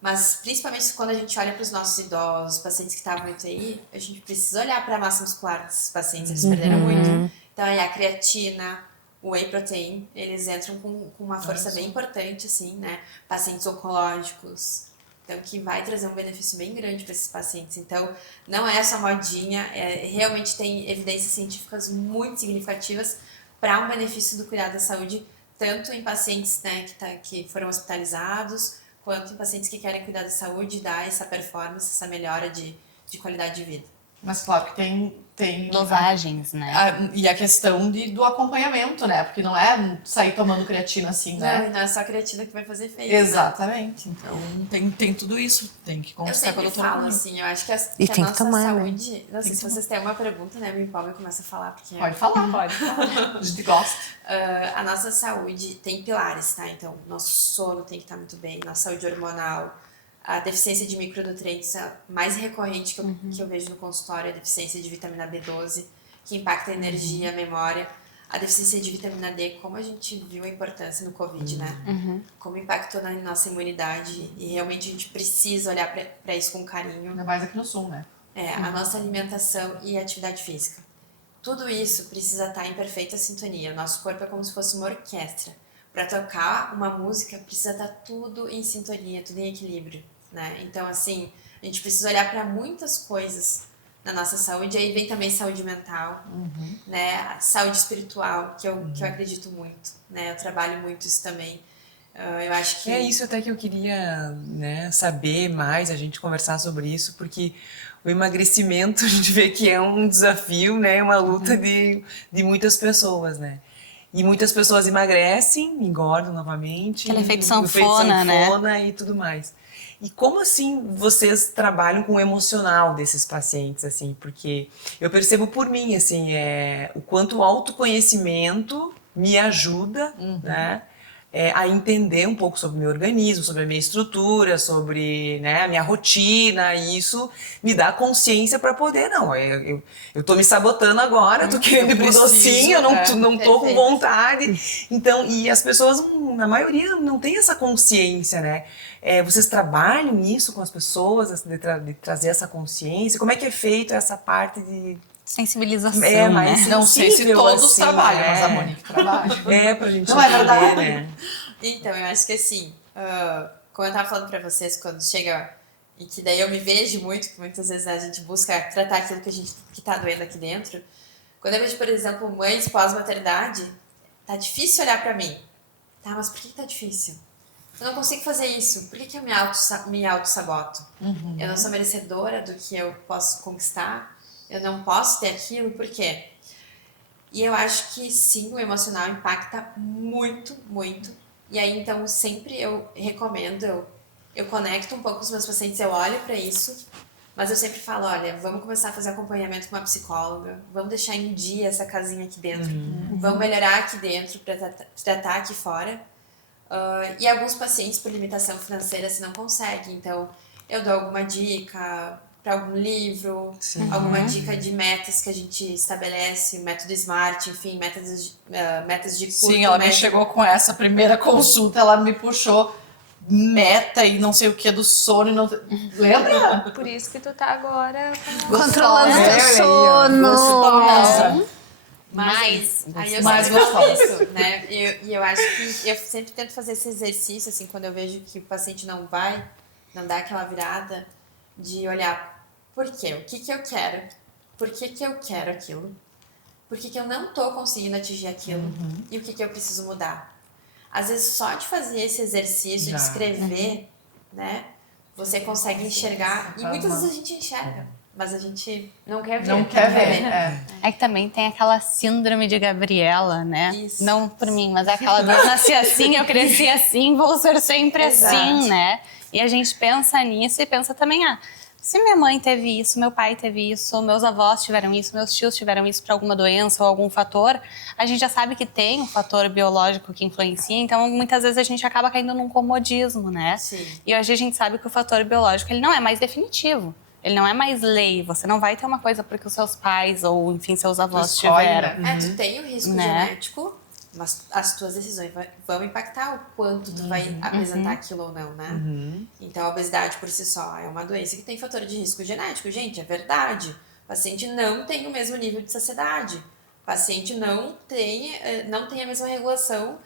Mas principalmente quando a gente olha para os nossos idosos, pacientes que estavam muito aí, a gente precisa olhar para a massa muscular desses pacientes, eles perderam muito. Então aí a creatina, o whey protein, eles entram com uma força bem importante, assim, né? Pacientes oncológicos, então que vai trazer um benefício bem grande para esses pacientes. Então não é só modinha, realmente tem evidências científicas muito significativas para um benefício do cuidado da saúde, tanto em pacientes, né, que foram hospitalizados, quanto em pacientes que querem cuidar da saúde e dar essa performance, essa melhora de qualidade de vida. Mas claro que tem Dosagens, né? e a questão do acompanhamento, né? Porque não é sair tomando creatina assim, né? Não é só a creatina que vai fazer efeito. Exatamente. Né? Então tem tudo isso. Tem que Eu conversar com a sempre doutora. falo assim, eu acho que a tem que nossa tomar, saúde... Não sei se vocês têm uma pergunta, né? Me empolga e começa a falar, porque... Pode falar. Pode falar. A gente gosta. A nossa saúde tem pilares, tá? Então, nosso sono tem que estar muito bem, nossa saúde hormonal, a deficiência de micronutrientes, a mais recorrente que eu vejo no consultório é a deficiência de vitamina B12, que impacta a energia, a memória. A deficiência de vitamina D, como a gente viu a importância no Covid, né? Como impactou na nossa imunidade. E realmente a gente precisa olhar para isso com carinho. Ainda mais aqui no sul, né? A nossa alimentação e atividade física. Tudo isso precisa estar em perfeita sintonia. O nosso corpo é como se fosse uma orquestra. Para tocar uma música, precisa estar tudo em sintonia, tudo em equilíbrio, né? Então, assim, a gente precisa olhar para muitas coisas na nossa saúde. Aí vem também saúde mental, né? Saúde espiritual, que eu acredito muito, né? Eu trabalho muito isso também. Eu acho que... É isso até que eu queria, né, saber mais, a gente conversar sobre isso, porque o emagrecimento a gente vê que é um desafio, né, uma luta de muitas pessoas, né? E muitas pessoas emagrecem, engordam novamente. Aquele efeito o sanfona, né? E tudo mais. E como assim vocês trabalham com o emocional desses pacientes, assim? Porque eu percebo por mim, assim, o quanto o autoconhecimento me ajuda, né? A entender um pouco sobre o meu organismo, sobre a minha estrutura, sobre, né, a minha rotina, e isso me dá consciência para poder, não, eu tô me sabotando agora, tô querendo ir pro docinho, eu não tô com vontade. Então, e as pessoas, na maioria, não tem essa consciência, né? Vocês trabalham isso com as pessoas, de trazer essa consciência? Como é que é feito essa parte de... Sensibilização, mas né? Não sei se sensível, todos assim, trabalham, mas a Monique trabalha. Pra gente Não é entender, verdade? né? Então, eu acho que assim, como eu tava falando pra vocês, quando chega, e que daí eu me vejo muito, que muitas vezes a gente busca tratar aquilo que tá doendo aqui dentro. Quando eu vejo, por exemplo, mães pós-maternidade, tá difícil olhar pra mim. Tá, mas por que tá difícil? Eu não consigo fazer isso. Por que eu me auto-saboto? Eu não sou merecedora do que eu posso conquistar? Eu não posso ter aquilo? Por quê? E eu acho que sim, o emocional impacta muito, muito. E aí, então, sempre eu recomendo, eu conecto um pouco com os meus pacientes, eu olho para isso, mas eu sempre falo, olha, vamos começar a fazer acompanhamento com uma psicóloga, vamos deixar em dia essa casinha aqui dentro, vamos melhorar aqui dentro para tratar aqui fora. E alguns pacientes, por limitação financeira, se não conseguem, então eu dou alguma dica para algum livro, alguma dica de metas que a gente estabelece, método SMART, enfim, metas de curto, Sim, ela me chegou com essa primeira consulta, ela me puxou meta e não sei o que do sono e não... Lembra? Por isso que tu tá agora com... Controlando Gostosa. teu sono. Gostosa. mais Aí eu Mais sempre falo gostoso. isso, né? E eu acho que eu sempre tento fazer esse exercício, assim, quando eu vejo que o paciente não dá aquela virada de olhar por quê? O que que eu quero? Por que que eu quero aquilo? Por que que eu não tô conseguindo atingir aquilo? E o que que eu preciso mudar? Às vezes, só de fazer esse exercício, de escrever, né? Você consegue enxergar. E muitas vezes a gente enxerga, mas a gente Não quer ver. Não quer ver. É que também tem aquela síndrome de Gabriela, né? Isso. Não por mim, mas é aquela eu nasci assim, eu cresci assim, vou ser sempre Exato. assim, né? E a gente pensa nisso e pensa também, se minha mãe teve isso, meu pai teve isso, meus avós tiveram isso, meus tios tiveram isso para alguma doença ou algum fator, a gente já sabe que tem um fator biológico que influencia, então muitas vezes a gente acaba caindo num comodismo, né? Sim. E hoje a gente sabe que o fator biológico, ele não é mais definitivo. Ele não é mais lei. Você não vai ter uma coisa porque os seus pais ou, enfim, seus avós escolhe, tiveram. né? Tu tem o risco Né? genético, mas as tuas decisões vão impactar o quanto tu vai apresentar aquilo ou não, né? Então, a obesidade por si só é uma doença que tem fator de risco genético. Gente, é verdade. O paciente não tem o mesmo nível de saciedade. O paciente não tem a mesma regulação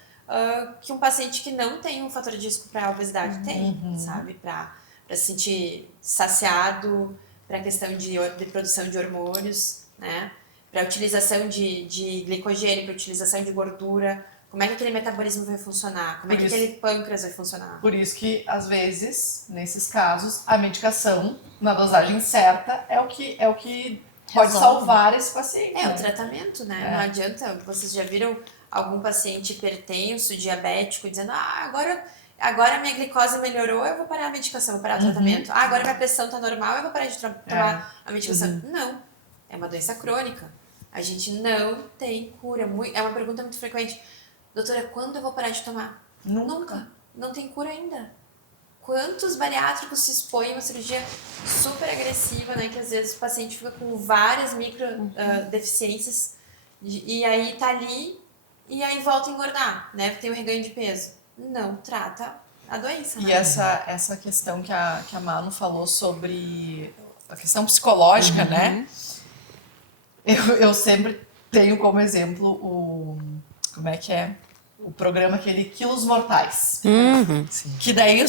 que um paciente que não tem um fator de risco para a obesidade tem, sabe? Para se sentir saciado, para a questão de produção de hormônios, né? Para utilização de glicogênio, para utilização de gordura, como é que aquele metabolismo vai funcionar, como é que aquele pâncreas vai funcionar. Por isso que, às vezes, nesses casos, a medicação, na dosagem certa, é o que pode Resolve. salvar esse paciente. É, o né? tratamento, né? Não adianta, vocês já viram algum paciente hipertenso, diabético, dizendo, agora a minha glicose melhorou, eu vou parar a medicação, vou parar o tratamento. Agora minha pressão tá normal, eu vou parar de tomar a medicação. Não, é uma doença crônica. A gente não tem cura. É uma pergunta muito frequente. Doutora, quando eu vou parar de tomar? Nunca. Não tem cura ainda. Quantos bariátricos se expõem a uma cirurgia super agressiva, né? Que às vezes o paciente fica com várias micro deficiências e aí tá ali e aí volta a engordar, né? Tem o reganho de peso. Não trata a doença. E né? essa questão que a Manu falou sobre a questão psicológica, né? Eu sempre tenho como exemplo como é que é? O programa aquele Quilos Mortais. Que daí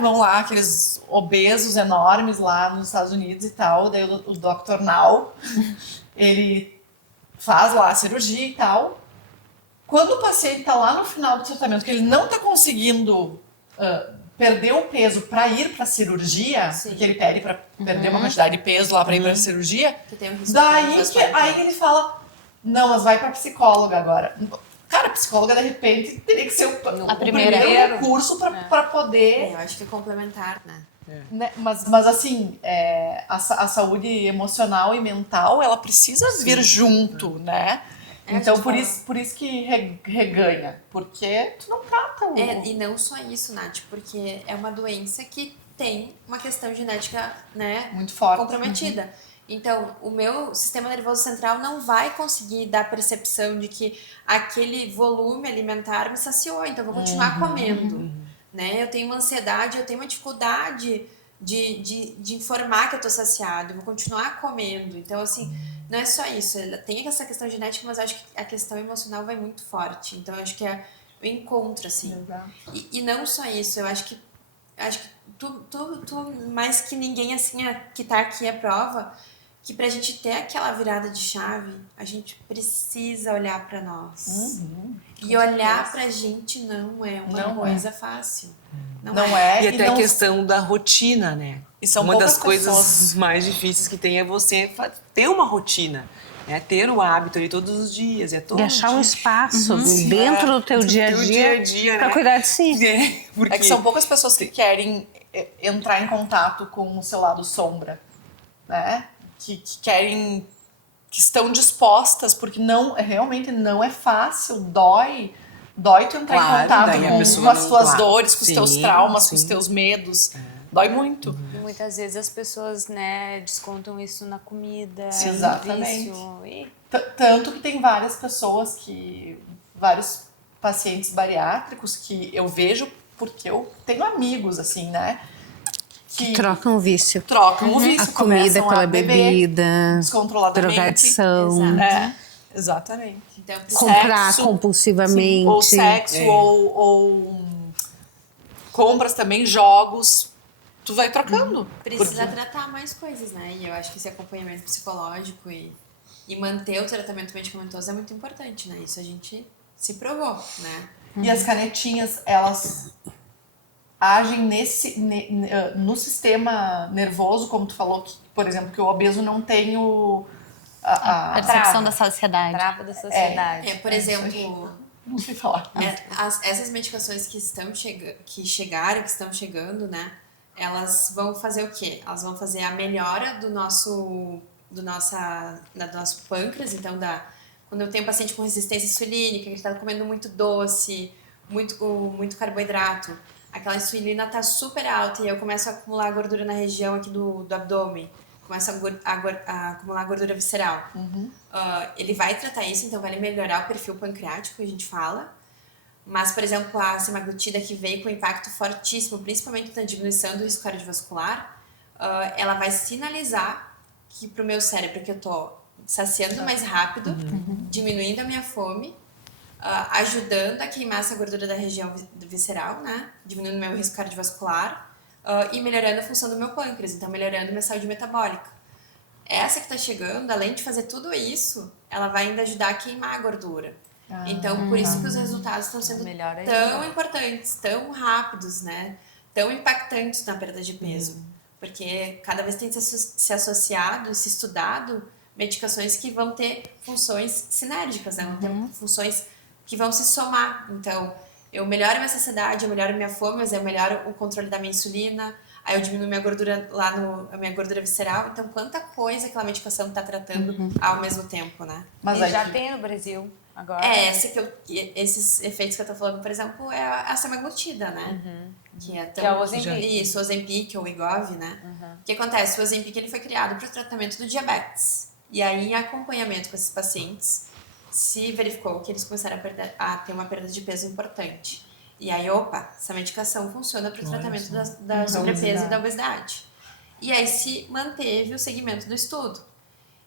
vão lá aqueles obesos enormes lá nos Estados Unidos e tal, daí o Dr. Now, ele faz lá a cirurgia e tal. Quando o paciente tá lá no final do tratamento, que ele não tá conseguindo perder o peso para ir para cirurgia, Sim. que ele pede para perder uma quantidade de peso lá para ir para cirurgia, Que tem um risco daí de aí ele fala, não, mas vai para psicóloga agora. Cara, a psicóloga de repente teria que ser o primeira. primeiro recurso para poder, eu acho que é complementar, né? né? Mas assim, a saúde emocional e mental, ela precisa vir junto, né? Então, gente por isso que reganha. Porque tu não trata o... E não só isso, Nath, porque é uma doença que tem uma questão genética, né, muito forte. comprometida. Então, o meu sistema nervoso central não vai conseguir dar a percepção de que aquele volume alimentar me saciou, então eu vou continuar comendo. Né? Eu tenho uma ansiedade, eu tenho uma dificuldade de informar que eu tô saciado, eu vou continuar comendo. Então, assim, não é só isso. Tem essa questão genética, mas eu acho que a questão emocional vai muito forte. Então, eu acho que é o encontro, assim. Exato. E não só isso, eu acho que tu mais que ninguém, assim, que tá aqui à prova, que pra gente ter aquela virada de chave, a gente precisa olhar pra nós. E olhar pra gente não é uma coisa fácil. Não é. E até não... a questão da rotina, né? E são uma das poucas coisas pessoas. mais difíceis que tem é você ter uma rotina, né? Ter o hábito ali todos os dias. E achar um espaço Sim, dentro do teu dia a dia para né? cuidar de si. Porque... É que são poucas pessoas que querem entrar em contato com o seu lado sombra, né? Que querem, que estão dispostas, porque realmente não é fácil, dói tu entrar em contato daí a com pessoa as tuas não- dores, com os teus Sim, traumas, com os sim. teus medos. Dói muito. E muitas vezes as pessoas, né, descontam isso na comida, Sim, no exatamente. vício. E Tanto que tem várias pessoas vários pacientes bariátricos que eu vejo porque eu tenho amigos, assim, né? Que Trocam o vício. trocam o vício, A comida começam pela a beber bebida, descontroladamente. drogadição. Exato. Exatamente. Então, Comprar Sexo, compulsivamente. Ou sexo, ou compras também, jogos. Tu vai trocando. precisa tratar mais coisas, né? E eu acho que esse acompanhamento psicológico e manter o tratamento medicamentoso é muito importante, né? Isso a gente se provou, né? E as canetinhas, elas agem no sistema nervoso, como tu falou, que, por exemplo, que o obeso não tem Percepção da saciedade. Trava da sociedade. Por exemplo, Não sei falar. essas medicações que estão que estão chegando, né? Elas vão fazer o quê? Elas vão fazer a melhora do nosso pâncreas, então quando eu tenho paciente com resistência insulínica, que está comendo muito doce, muito carboidrato, aquela insulina está super alta e eu começo a acumular gordura na região aqui do abdômen, começo a acumular gordura visceral. Ele vai tratar isso, então vai melhorar o perfil pancreático, que a gente fala. Mas, por exemplo, a semaglutida que veio com impacto fortíssimo, principalmente na diminuição do risco cardiovascular, ela vai sinalizar que pro meu cérebro que eu tô saciando mais rápido, diminuindo a minha fome, ajudando a queimar essa gordura da região visceral, né? Diminuindo o meu risco cardiovascular e melhorando a função do meu pâncreas, então melhorando a minha saúde metabólica. Essa que tá chegando, além de fazer tudo isso, ela vai ainda ajudar a queimar a gordura. Então, por isso que os resultados estão sendo tão importantes, tão rápidos, né? Tão impactantes na perda de peso. Porque cada vez tem se associado, se estudado medicações que vão ter funções sinérgicas, né? Vão ter funções que vão se somar. Então, eu melhoro a minha saciedade, eu melhoro a minha fome, mas eu melhoro o controle da minha insulina, aí eu diminuo minha gordura a minha gordura visceral. Então, quanta coisa aquela medicação está tratando ao mesmo tempo, né? Mas já tem no Brasil agora. Esses efeitos que eu tô falando, por exemplo, é a semaglutida, né? Que é o Ozempic. Isso, o Ozempic ou o Wegovy, né? O que acontece? O Ozempic ele foi criado para o tratamento do diabetes. E aí, em acompanhamento com esses pacientes, se verificou que eles começaram a ter uma perda de peso importante. E aí, essa medicação funciona para o tratamento da sobrepeso e da obesidade. E aí se manteve o segmento do estudo.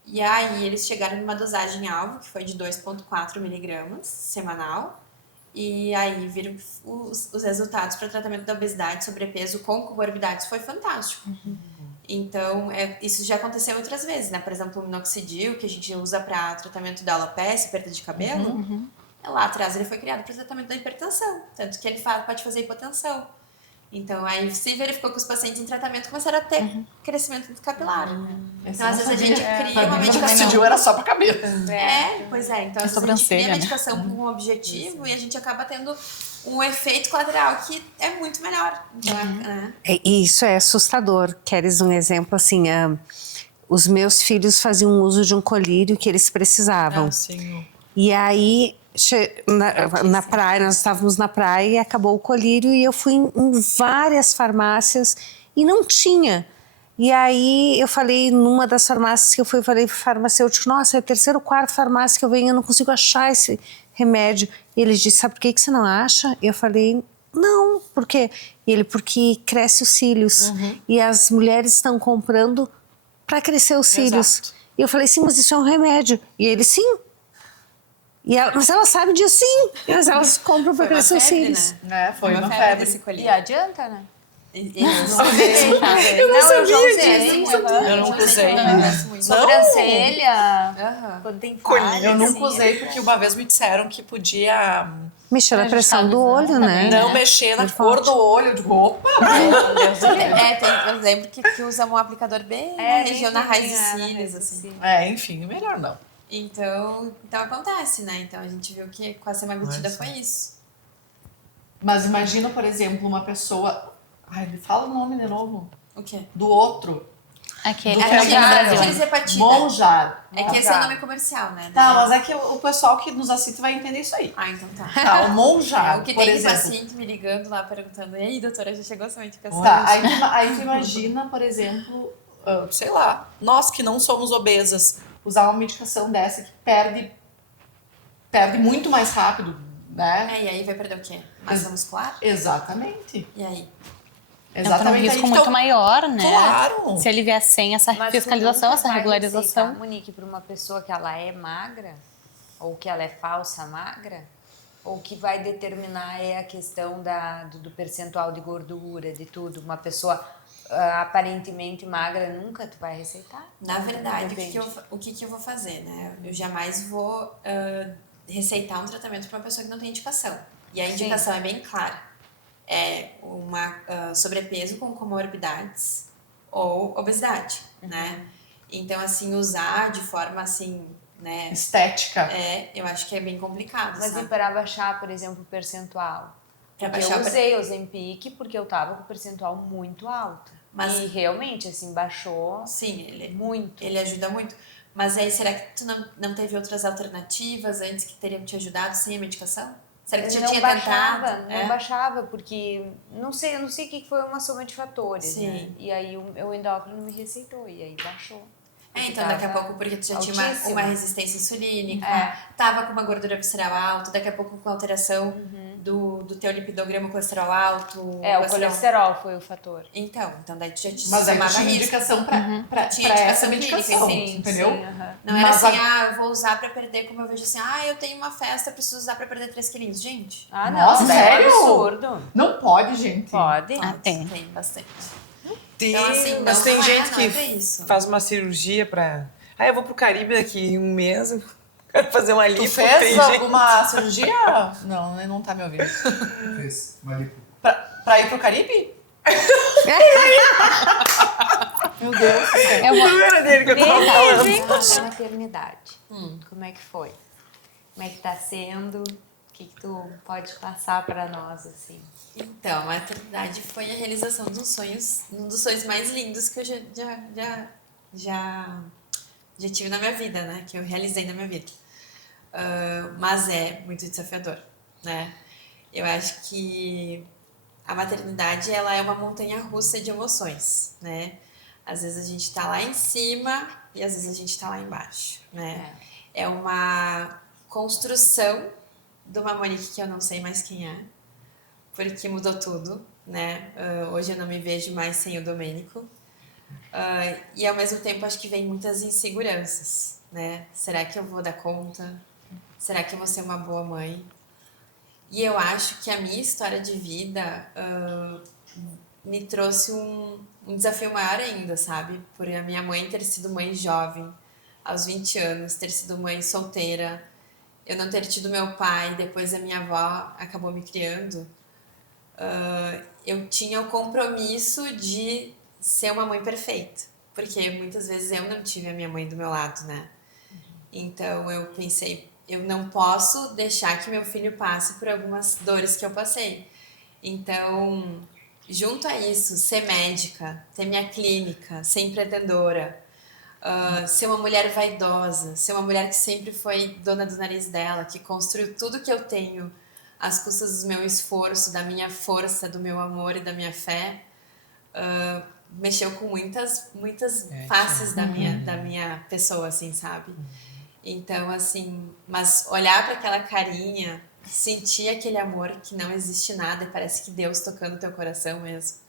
E aí eles chegaram numa dosagem alvo, que foi de 2,4 miligramas semanal. E aí viram que os resultados para o tratamento da obesidade, sobrepeso com comorbidades foi fantástico. Então, isso já aconteceu outras vezes, né? Por exemplo, o minoxidil, que a gente usa para tratamento da alopecia, perda de cabelo, lá atrás ele foi criado para o tratamento da hipertensão, tanto que ele pode fazer hipotensão. Então, aí se verificou que os pacientes em tratamento começaram a ter crescimento capilar. Então, às vezes a gente cria uma medicação... O minoxidil era só para cabelo. Pois é. Então, às vezes a gente cria a medicação com um objetivo e a gente acaba tendo um efeito colateral que é muito melhor. Então, Isso é assustador. Queres um exemplo assim? Os meus filhos faziam uso de um colírio que eles precisavam. Sim. E aí, na praia, nós estávamos na praia e acabou o colírio e eu fui em várias farmácias e não tinha. E aí eu falei, numa das farmácias que eu fui, eu falei pro farmacêutico, nossa, é a terceira ou quarta farmácia que eu venho, eu não consigo achar esse remédio. E ele disse, sabe por que você não acha? Eu falei, não, por quê? E ele, porque cresce os cílios. E as mulheres estão comprando para crescer os cílios. Exato. E eu falei, sim, mas isso é um remédio. E ele, sim. Mas elas sabem disso, sim. Mas elas compram para crescer os cílios. Né? Foi uma febre. Desse colírio. E adianta, né? Eu não sabia disso. Eu não usei. Sobrancelha, quando tem falha. Eu nunca usei porque uma vez me disseram que podia Mexer na pressão do olho, né? não mexer na cor do olho. Eu digo, opa! Eu lembro que usa um aplicador bem na região, na raiz dos cílios, assim. Enfim, melhor não. Então acontece, né? Então a gente viu que com a semaglutida foi isso. Mas imagina, por exemplo, uma pessoa... Ai, me fala o nome de novo. O quê? Do outro. Aquele Do que é Monjar. Tirzepatida. Monjar. É que esse é o nome comercial, né? Tá, mas é que o pessoal que nos assiste vai entender isso aí. Então tá. Tá, o Monjar, O que por tem exemplo. paciente me ligando lá, perguntando, e aí, doutora, já chegou a sua medicação? Tá, aí tu imagina, por exemplo, sei lá, nós que não somos obesas, usar uma medicação dessa que perde muito mais rápido, né? E aí vai perder o quê? Massa muscular? Exatamente. E aí? Entra num risco muito maior, né? Claro. Se aliviar sem essa fiscalização, essa regularização. Monique, para uma pessoa que ela é magra, ou que ela é falsa magra, ou o que vai determinar é a questão do percentual de gordura, de tudo. Uma pessoa aparentemente magra nunca tu vai receitar. Na verdade, Depende. o que que eu vou fazer, né? Eu jamais vou receitar um tratamento para uma pessoa que não tem indicação. E a indicação é bem clara. É uma sobrepeso com comorbidades ou obesidade, né? Então, assim, usar de forma, assim, né? Estética. Eu acho que é bem complicado, Mas e sabe? para baixar, por exemplo, o percentual? Pra Porque baixar eu o usei o Ozempic porque eu tava com o percentual muito alto. Mas- E realmente, assim, baixou Sim, muito. ele ajuda muito. Mas aí, será que tu não teve outras alternativas antes que teriam te ajudado sem a medicação? Será que tu já Não tinha baixava, tentado? não baixava, porque eu não sei o que foi uma soma de fatores, Sim. né? E aí o endócrino me receitou, e aí baixou. Então daqui a pouco, porque tu já tinha altíssimo. uma resistência insulínica, É. tava com uma gordura visceral alta, daqui a pouco com alteração do teu lipidograma, colesterol alto. O colesterol foi o fator. Então daí tu já te Mas aí somava tinha risco. indicação pra Tinha essa indicação medicação, clínica, entendeu? Sim, aham. Não era Mas assim, eu vou usar pra perder, como eu vejo assim, eu tenho uma festa, preciso usar pra perder 3 quilinhos. Gente, Ah, não, Nossa, isso é sério? um absurdo. Não pode, gente. Pode. Tem. tem bastante. Tem, Então, assim, mas não tem é- gente não é pra que isso. faz uma cirurgia pra... eu vou pro Caribe daqui um mês, eu quero fazer uma lipo. Tu fez tem alguma cirurgia? Não, ele não tá me ouvindo. Fez uma lipo. Pra ir pro Caribe? Meu Deus. Eu vou... Não era dele que eu tava falando. Beleza, a maternidade. Como é que foi? Como é que tá sendo? O que tu pode passar pra nós, assim? Então, a maternidade foi a realização de um dos sonhos mais lindos que eu já tive na minha vida, né? Que eu realizei na minha vida. Mas é muito desafiador, né? Eu acho que a maternidade, ela é uma montanha-russa de emoções, né? Às vezes a gente tá lá em cima e às vezes a gente tá lá embaixo, né? É uma construção de uma Monique que eu não sei mais quem é, porque mudou tudo, né? Hoje eu não me vejo mais sem o Domênico. E ao mesmo tempo acho que vem muitas inseguranças, né? Será que eu vou dar conta? Será que eu vou ser uma boa mãe? E eu acho que a minha história de vida me trouxe um desafio maior ainda, sabe? Por a minha mãe ter sido mãe jovem, aos 20 anos, ter sido mãe solteira, eu não ter tido meu pai, depois a minha avó acabou me criando. Eu tinha o compromisso de ser uma mãe perfeita, porque muitas vezes eu não tive a minha mãe do meu lado, né? Então eu pensei, eu não posso deixar que meu filho passe por algumas dores que eu passei. Então, junto a isso, ser médica, ter minha clínica, ser empreendedora, ser uma mulher vaidosa, ser uma mulher que sempre foi dona do nariz dela, que construiu tudo que eu tenho às custas do meu esforço, da minha força, do meu amor e da minha fé, mexeu com muitas faces da minha pessoa, assim, sabe? Então, assim, mas olhar para aquela carinha, sentir aquele amor que não existe nada e parece que Deus tocando teu coração mesmo,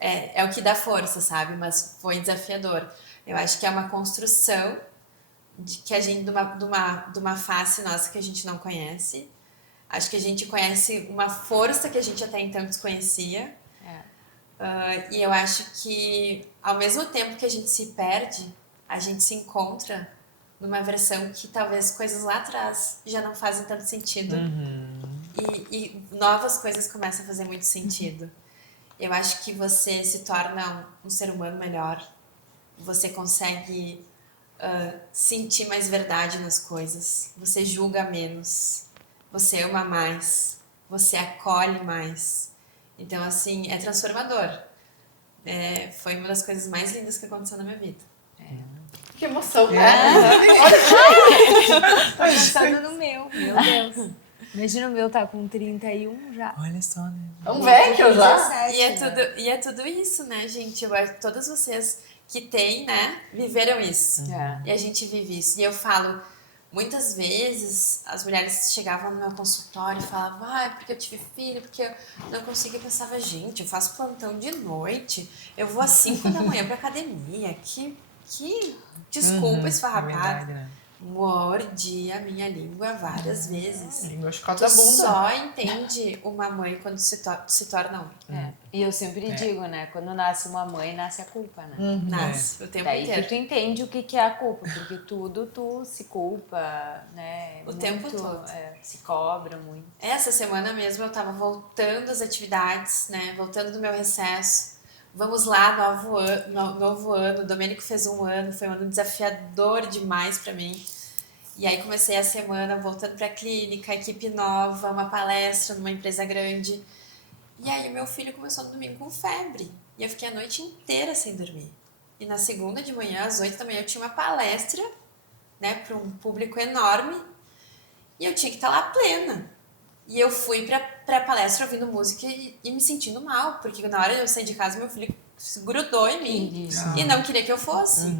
é o que dá força, sabe? Mas foi desafiador. Eu acho que é uma construção que a gente, de uma face nossa que a gente não conhece. Acho que a gente conhece uma força que a gente até então desconhecia. E eu acho que, ao mesmo tempo que a gente se perde, a gente se encontra numa versão que talvez coisas lá atrás já não fazem tanto sentido. E novas coisas começam a fazer muito sentido. Eu acho que você se torna um ser humano melhor. Você consegue sentir mais verdade nas coisas. Você julga menos. Você ama mais. Você acolhe mais. Então, assim, é transformador. Foi uma das coisas mais lindas que aconteceu na minha vida. Que emoção, né? Tô pensando no meu Deus. Imagina o meu tá com 31 já. Olha só, né? É um velho já. 17, E é tudo isso, né, gente? Eu acho que todas vocês que têm, né, viveram isso. E a gente vive isso. E eu falo, muitas vezes as mulheres chegavam no meu consultório e falavam, porque eu tive filho, porque eu não consigo. Eu pensava, gente, eu faço plantão de noite, eu vou às 5 da manhã pra academia, que desculpa esfarrapada. Verdade, né? Mordi a minha língua várias vezes. Língua chicote Tu da bunda. só entende uma mãe quando se torna um. E eu sempre digo, né? Quando nasce uma mãe, nasce a culpa, né? Nasce o tempo Daí que inteiro. tu entende o que é a culpa, porque tudo tu se culpa, né? O tempo todo. Se cobra muito. Essa semana mesmo eu tava voltando às atividades, né? Voltando do meu recesso. Vamos lá, novo ano. O Domênico fez 1 ano, foi um ano desafiador demais pra mim. E aí comecei a semana voltando pra clínica, equipe nova, uma palestra numa empresa grande. E aí o meu filho começou no domingo com febre. E eu fiquei a noite inteira sem dormir. E na segunda de manhã, às 8 da manhã, eu tinha uma palestra, né, para um público enorme. E eu tinha que estar lá plena. E eu fui pra palestra ouvindo música e me sentindo mal. Porque na hora de eu sair de casa, meu filho se grudou em mim. E não queria que eu fosse.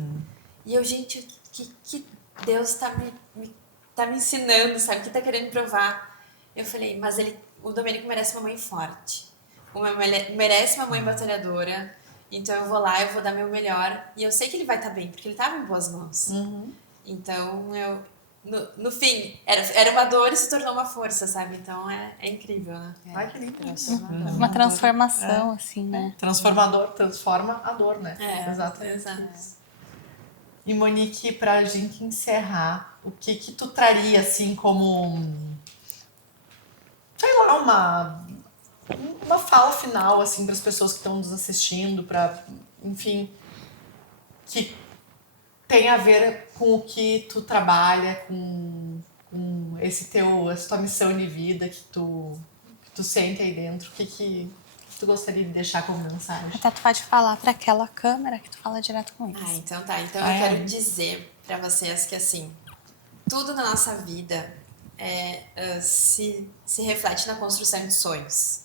E eu, gente, que Deus tá me ensinando, sabe? Que tá querendo provar. Eu falei, mas o Domênico merece uma mãe forte. Merece uma mãe batalhadora. Então eu vou lá, eu vou dar meu melhor. E eu sei que ele vai estar bem, porque ele estava em boas mãos. Então eu... No fim, era uma dor e se tornou uma força, sabe? Então é incrível, né? Ai, que lindo. Uma transformação, assim, né? Transformador transforma a dor, né? Exatamente. Exato. E Monique, pra gente encerrar, o que tu traria, assim, como... Sei lá, uma fala final, assim, para as pessoas que estão nos assistindo, para, enfim, que tem a ver com o que tu trabalha, com essa tua missão de vida que tu sente aí dentro. O que tu gostaria de deixar como mensagem? Até tu pode falar para aquela câmera que tu fala direto com eles. Então tá. Então eu quero dizer pra vocês que, assim, tudo na nossa vida se reflete na construção de sonhos.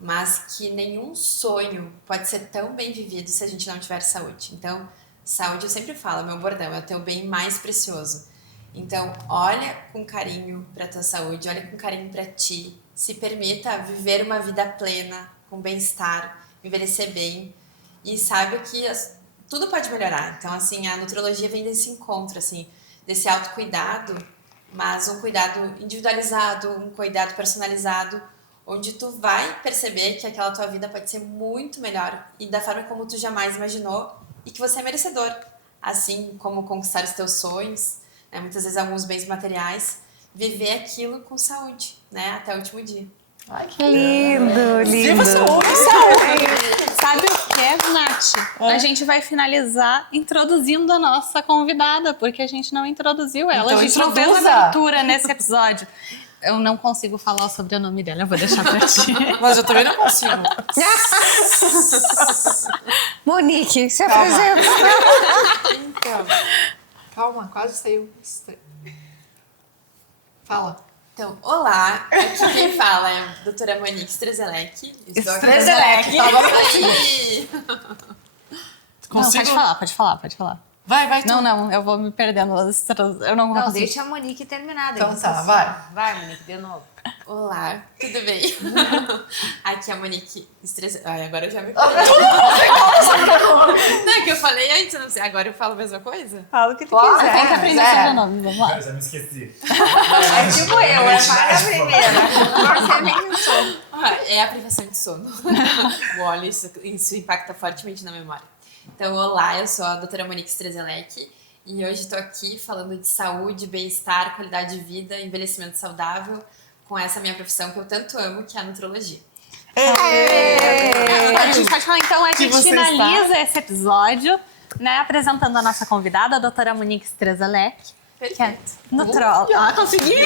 Mas que nenhum sonho pode ser tão bem vivido se a gente não tiver saúde. Então, saúde, eu sempre falo, meu bordão, é o teu bem mais precioso. Então, olha com carinho pra tua saúde, olha com carinho pra ti, se permita viver uma vida plena, com bem-estar, envelhecer bem, e saiba que tudo pode melhorar. Então, assim, a nutrologia vem desse encontro, assim, desse autocuidado, mas um cuidado individualizado, um cuidado personalizado, onde tu vai perceber que aquela tua vida pode ser muito melhor e da forma como tu jamais imaginou e que você é merecedor. Assim como conquistar os teus sonhos, né, muitas vezes alguns bens materiais, viver aquilo com saúde, né, até o último dia. Ai, que Lindo, lindo. Sabe o que, Nath? A gente vai finalizar introduzindo a nossa convidada, porque a gente não introduziu ela. Então, a gente não fez introduza. abertura nesse episódio. Eu não consigo falar o sobrenome dela, eu vou deixar pra ti. Mas eu também não consigo. Monique, se apresenta. Então, calma, quase saiu. Fala. Então, olá, aqui quem fala é a doutora Monique Strezelec. Strezelec, tava aí. Não, pode falar. Vai, tu. Não, eu vou me perdendo. Eu não Não, consigo. deixa a Monique terminar. Então daí tá, você- vai. Vai, Monique, de novo. Olá, tudo bem? Aqui é a Monique Strezelec. Ai, agora eu já me perdi. Não, é que eu falei antes, eu não sei. Agora eu falo a mesma coisa? Fala o que tu Tem quiser. que aprender o sobrenome, vamos lá. Eu já me esqueci. É tipo eu, vai a primeira. Não sei nem o som. É a privação de sono. O óleo, isso impacta fortemente na memória. Então, olá, eu sou a doutora Monique Strezelec e hoje estou aqui falando de saúde, bem-estar, qualidade de vida, envelhecimento saudável, com essa minha profissão que eu tanto amo, que é a nutrologia. A gente pode falar, então, a gente você finaliza esse episódio, né, apresentando a nossa convidada, a doutora Monique Strezelec, que é nutróloga. Consegui!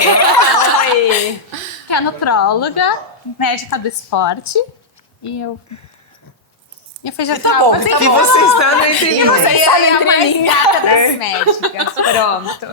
Que é nutróloga, médica do esporte. E eu fui já Tá bom, E você está no entre Você é a mais gata das médicas. Pronto.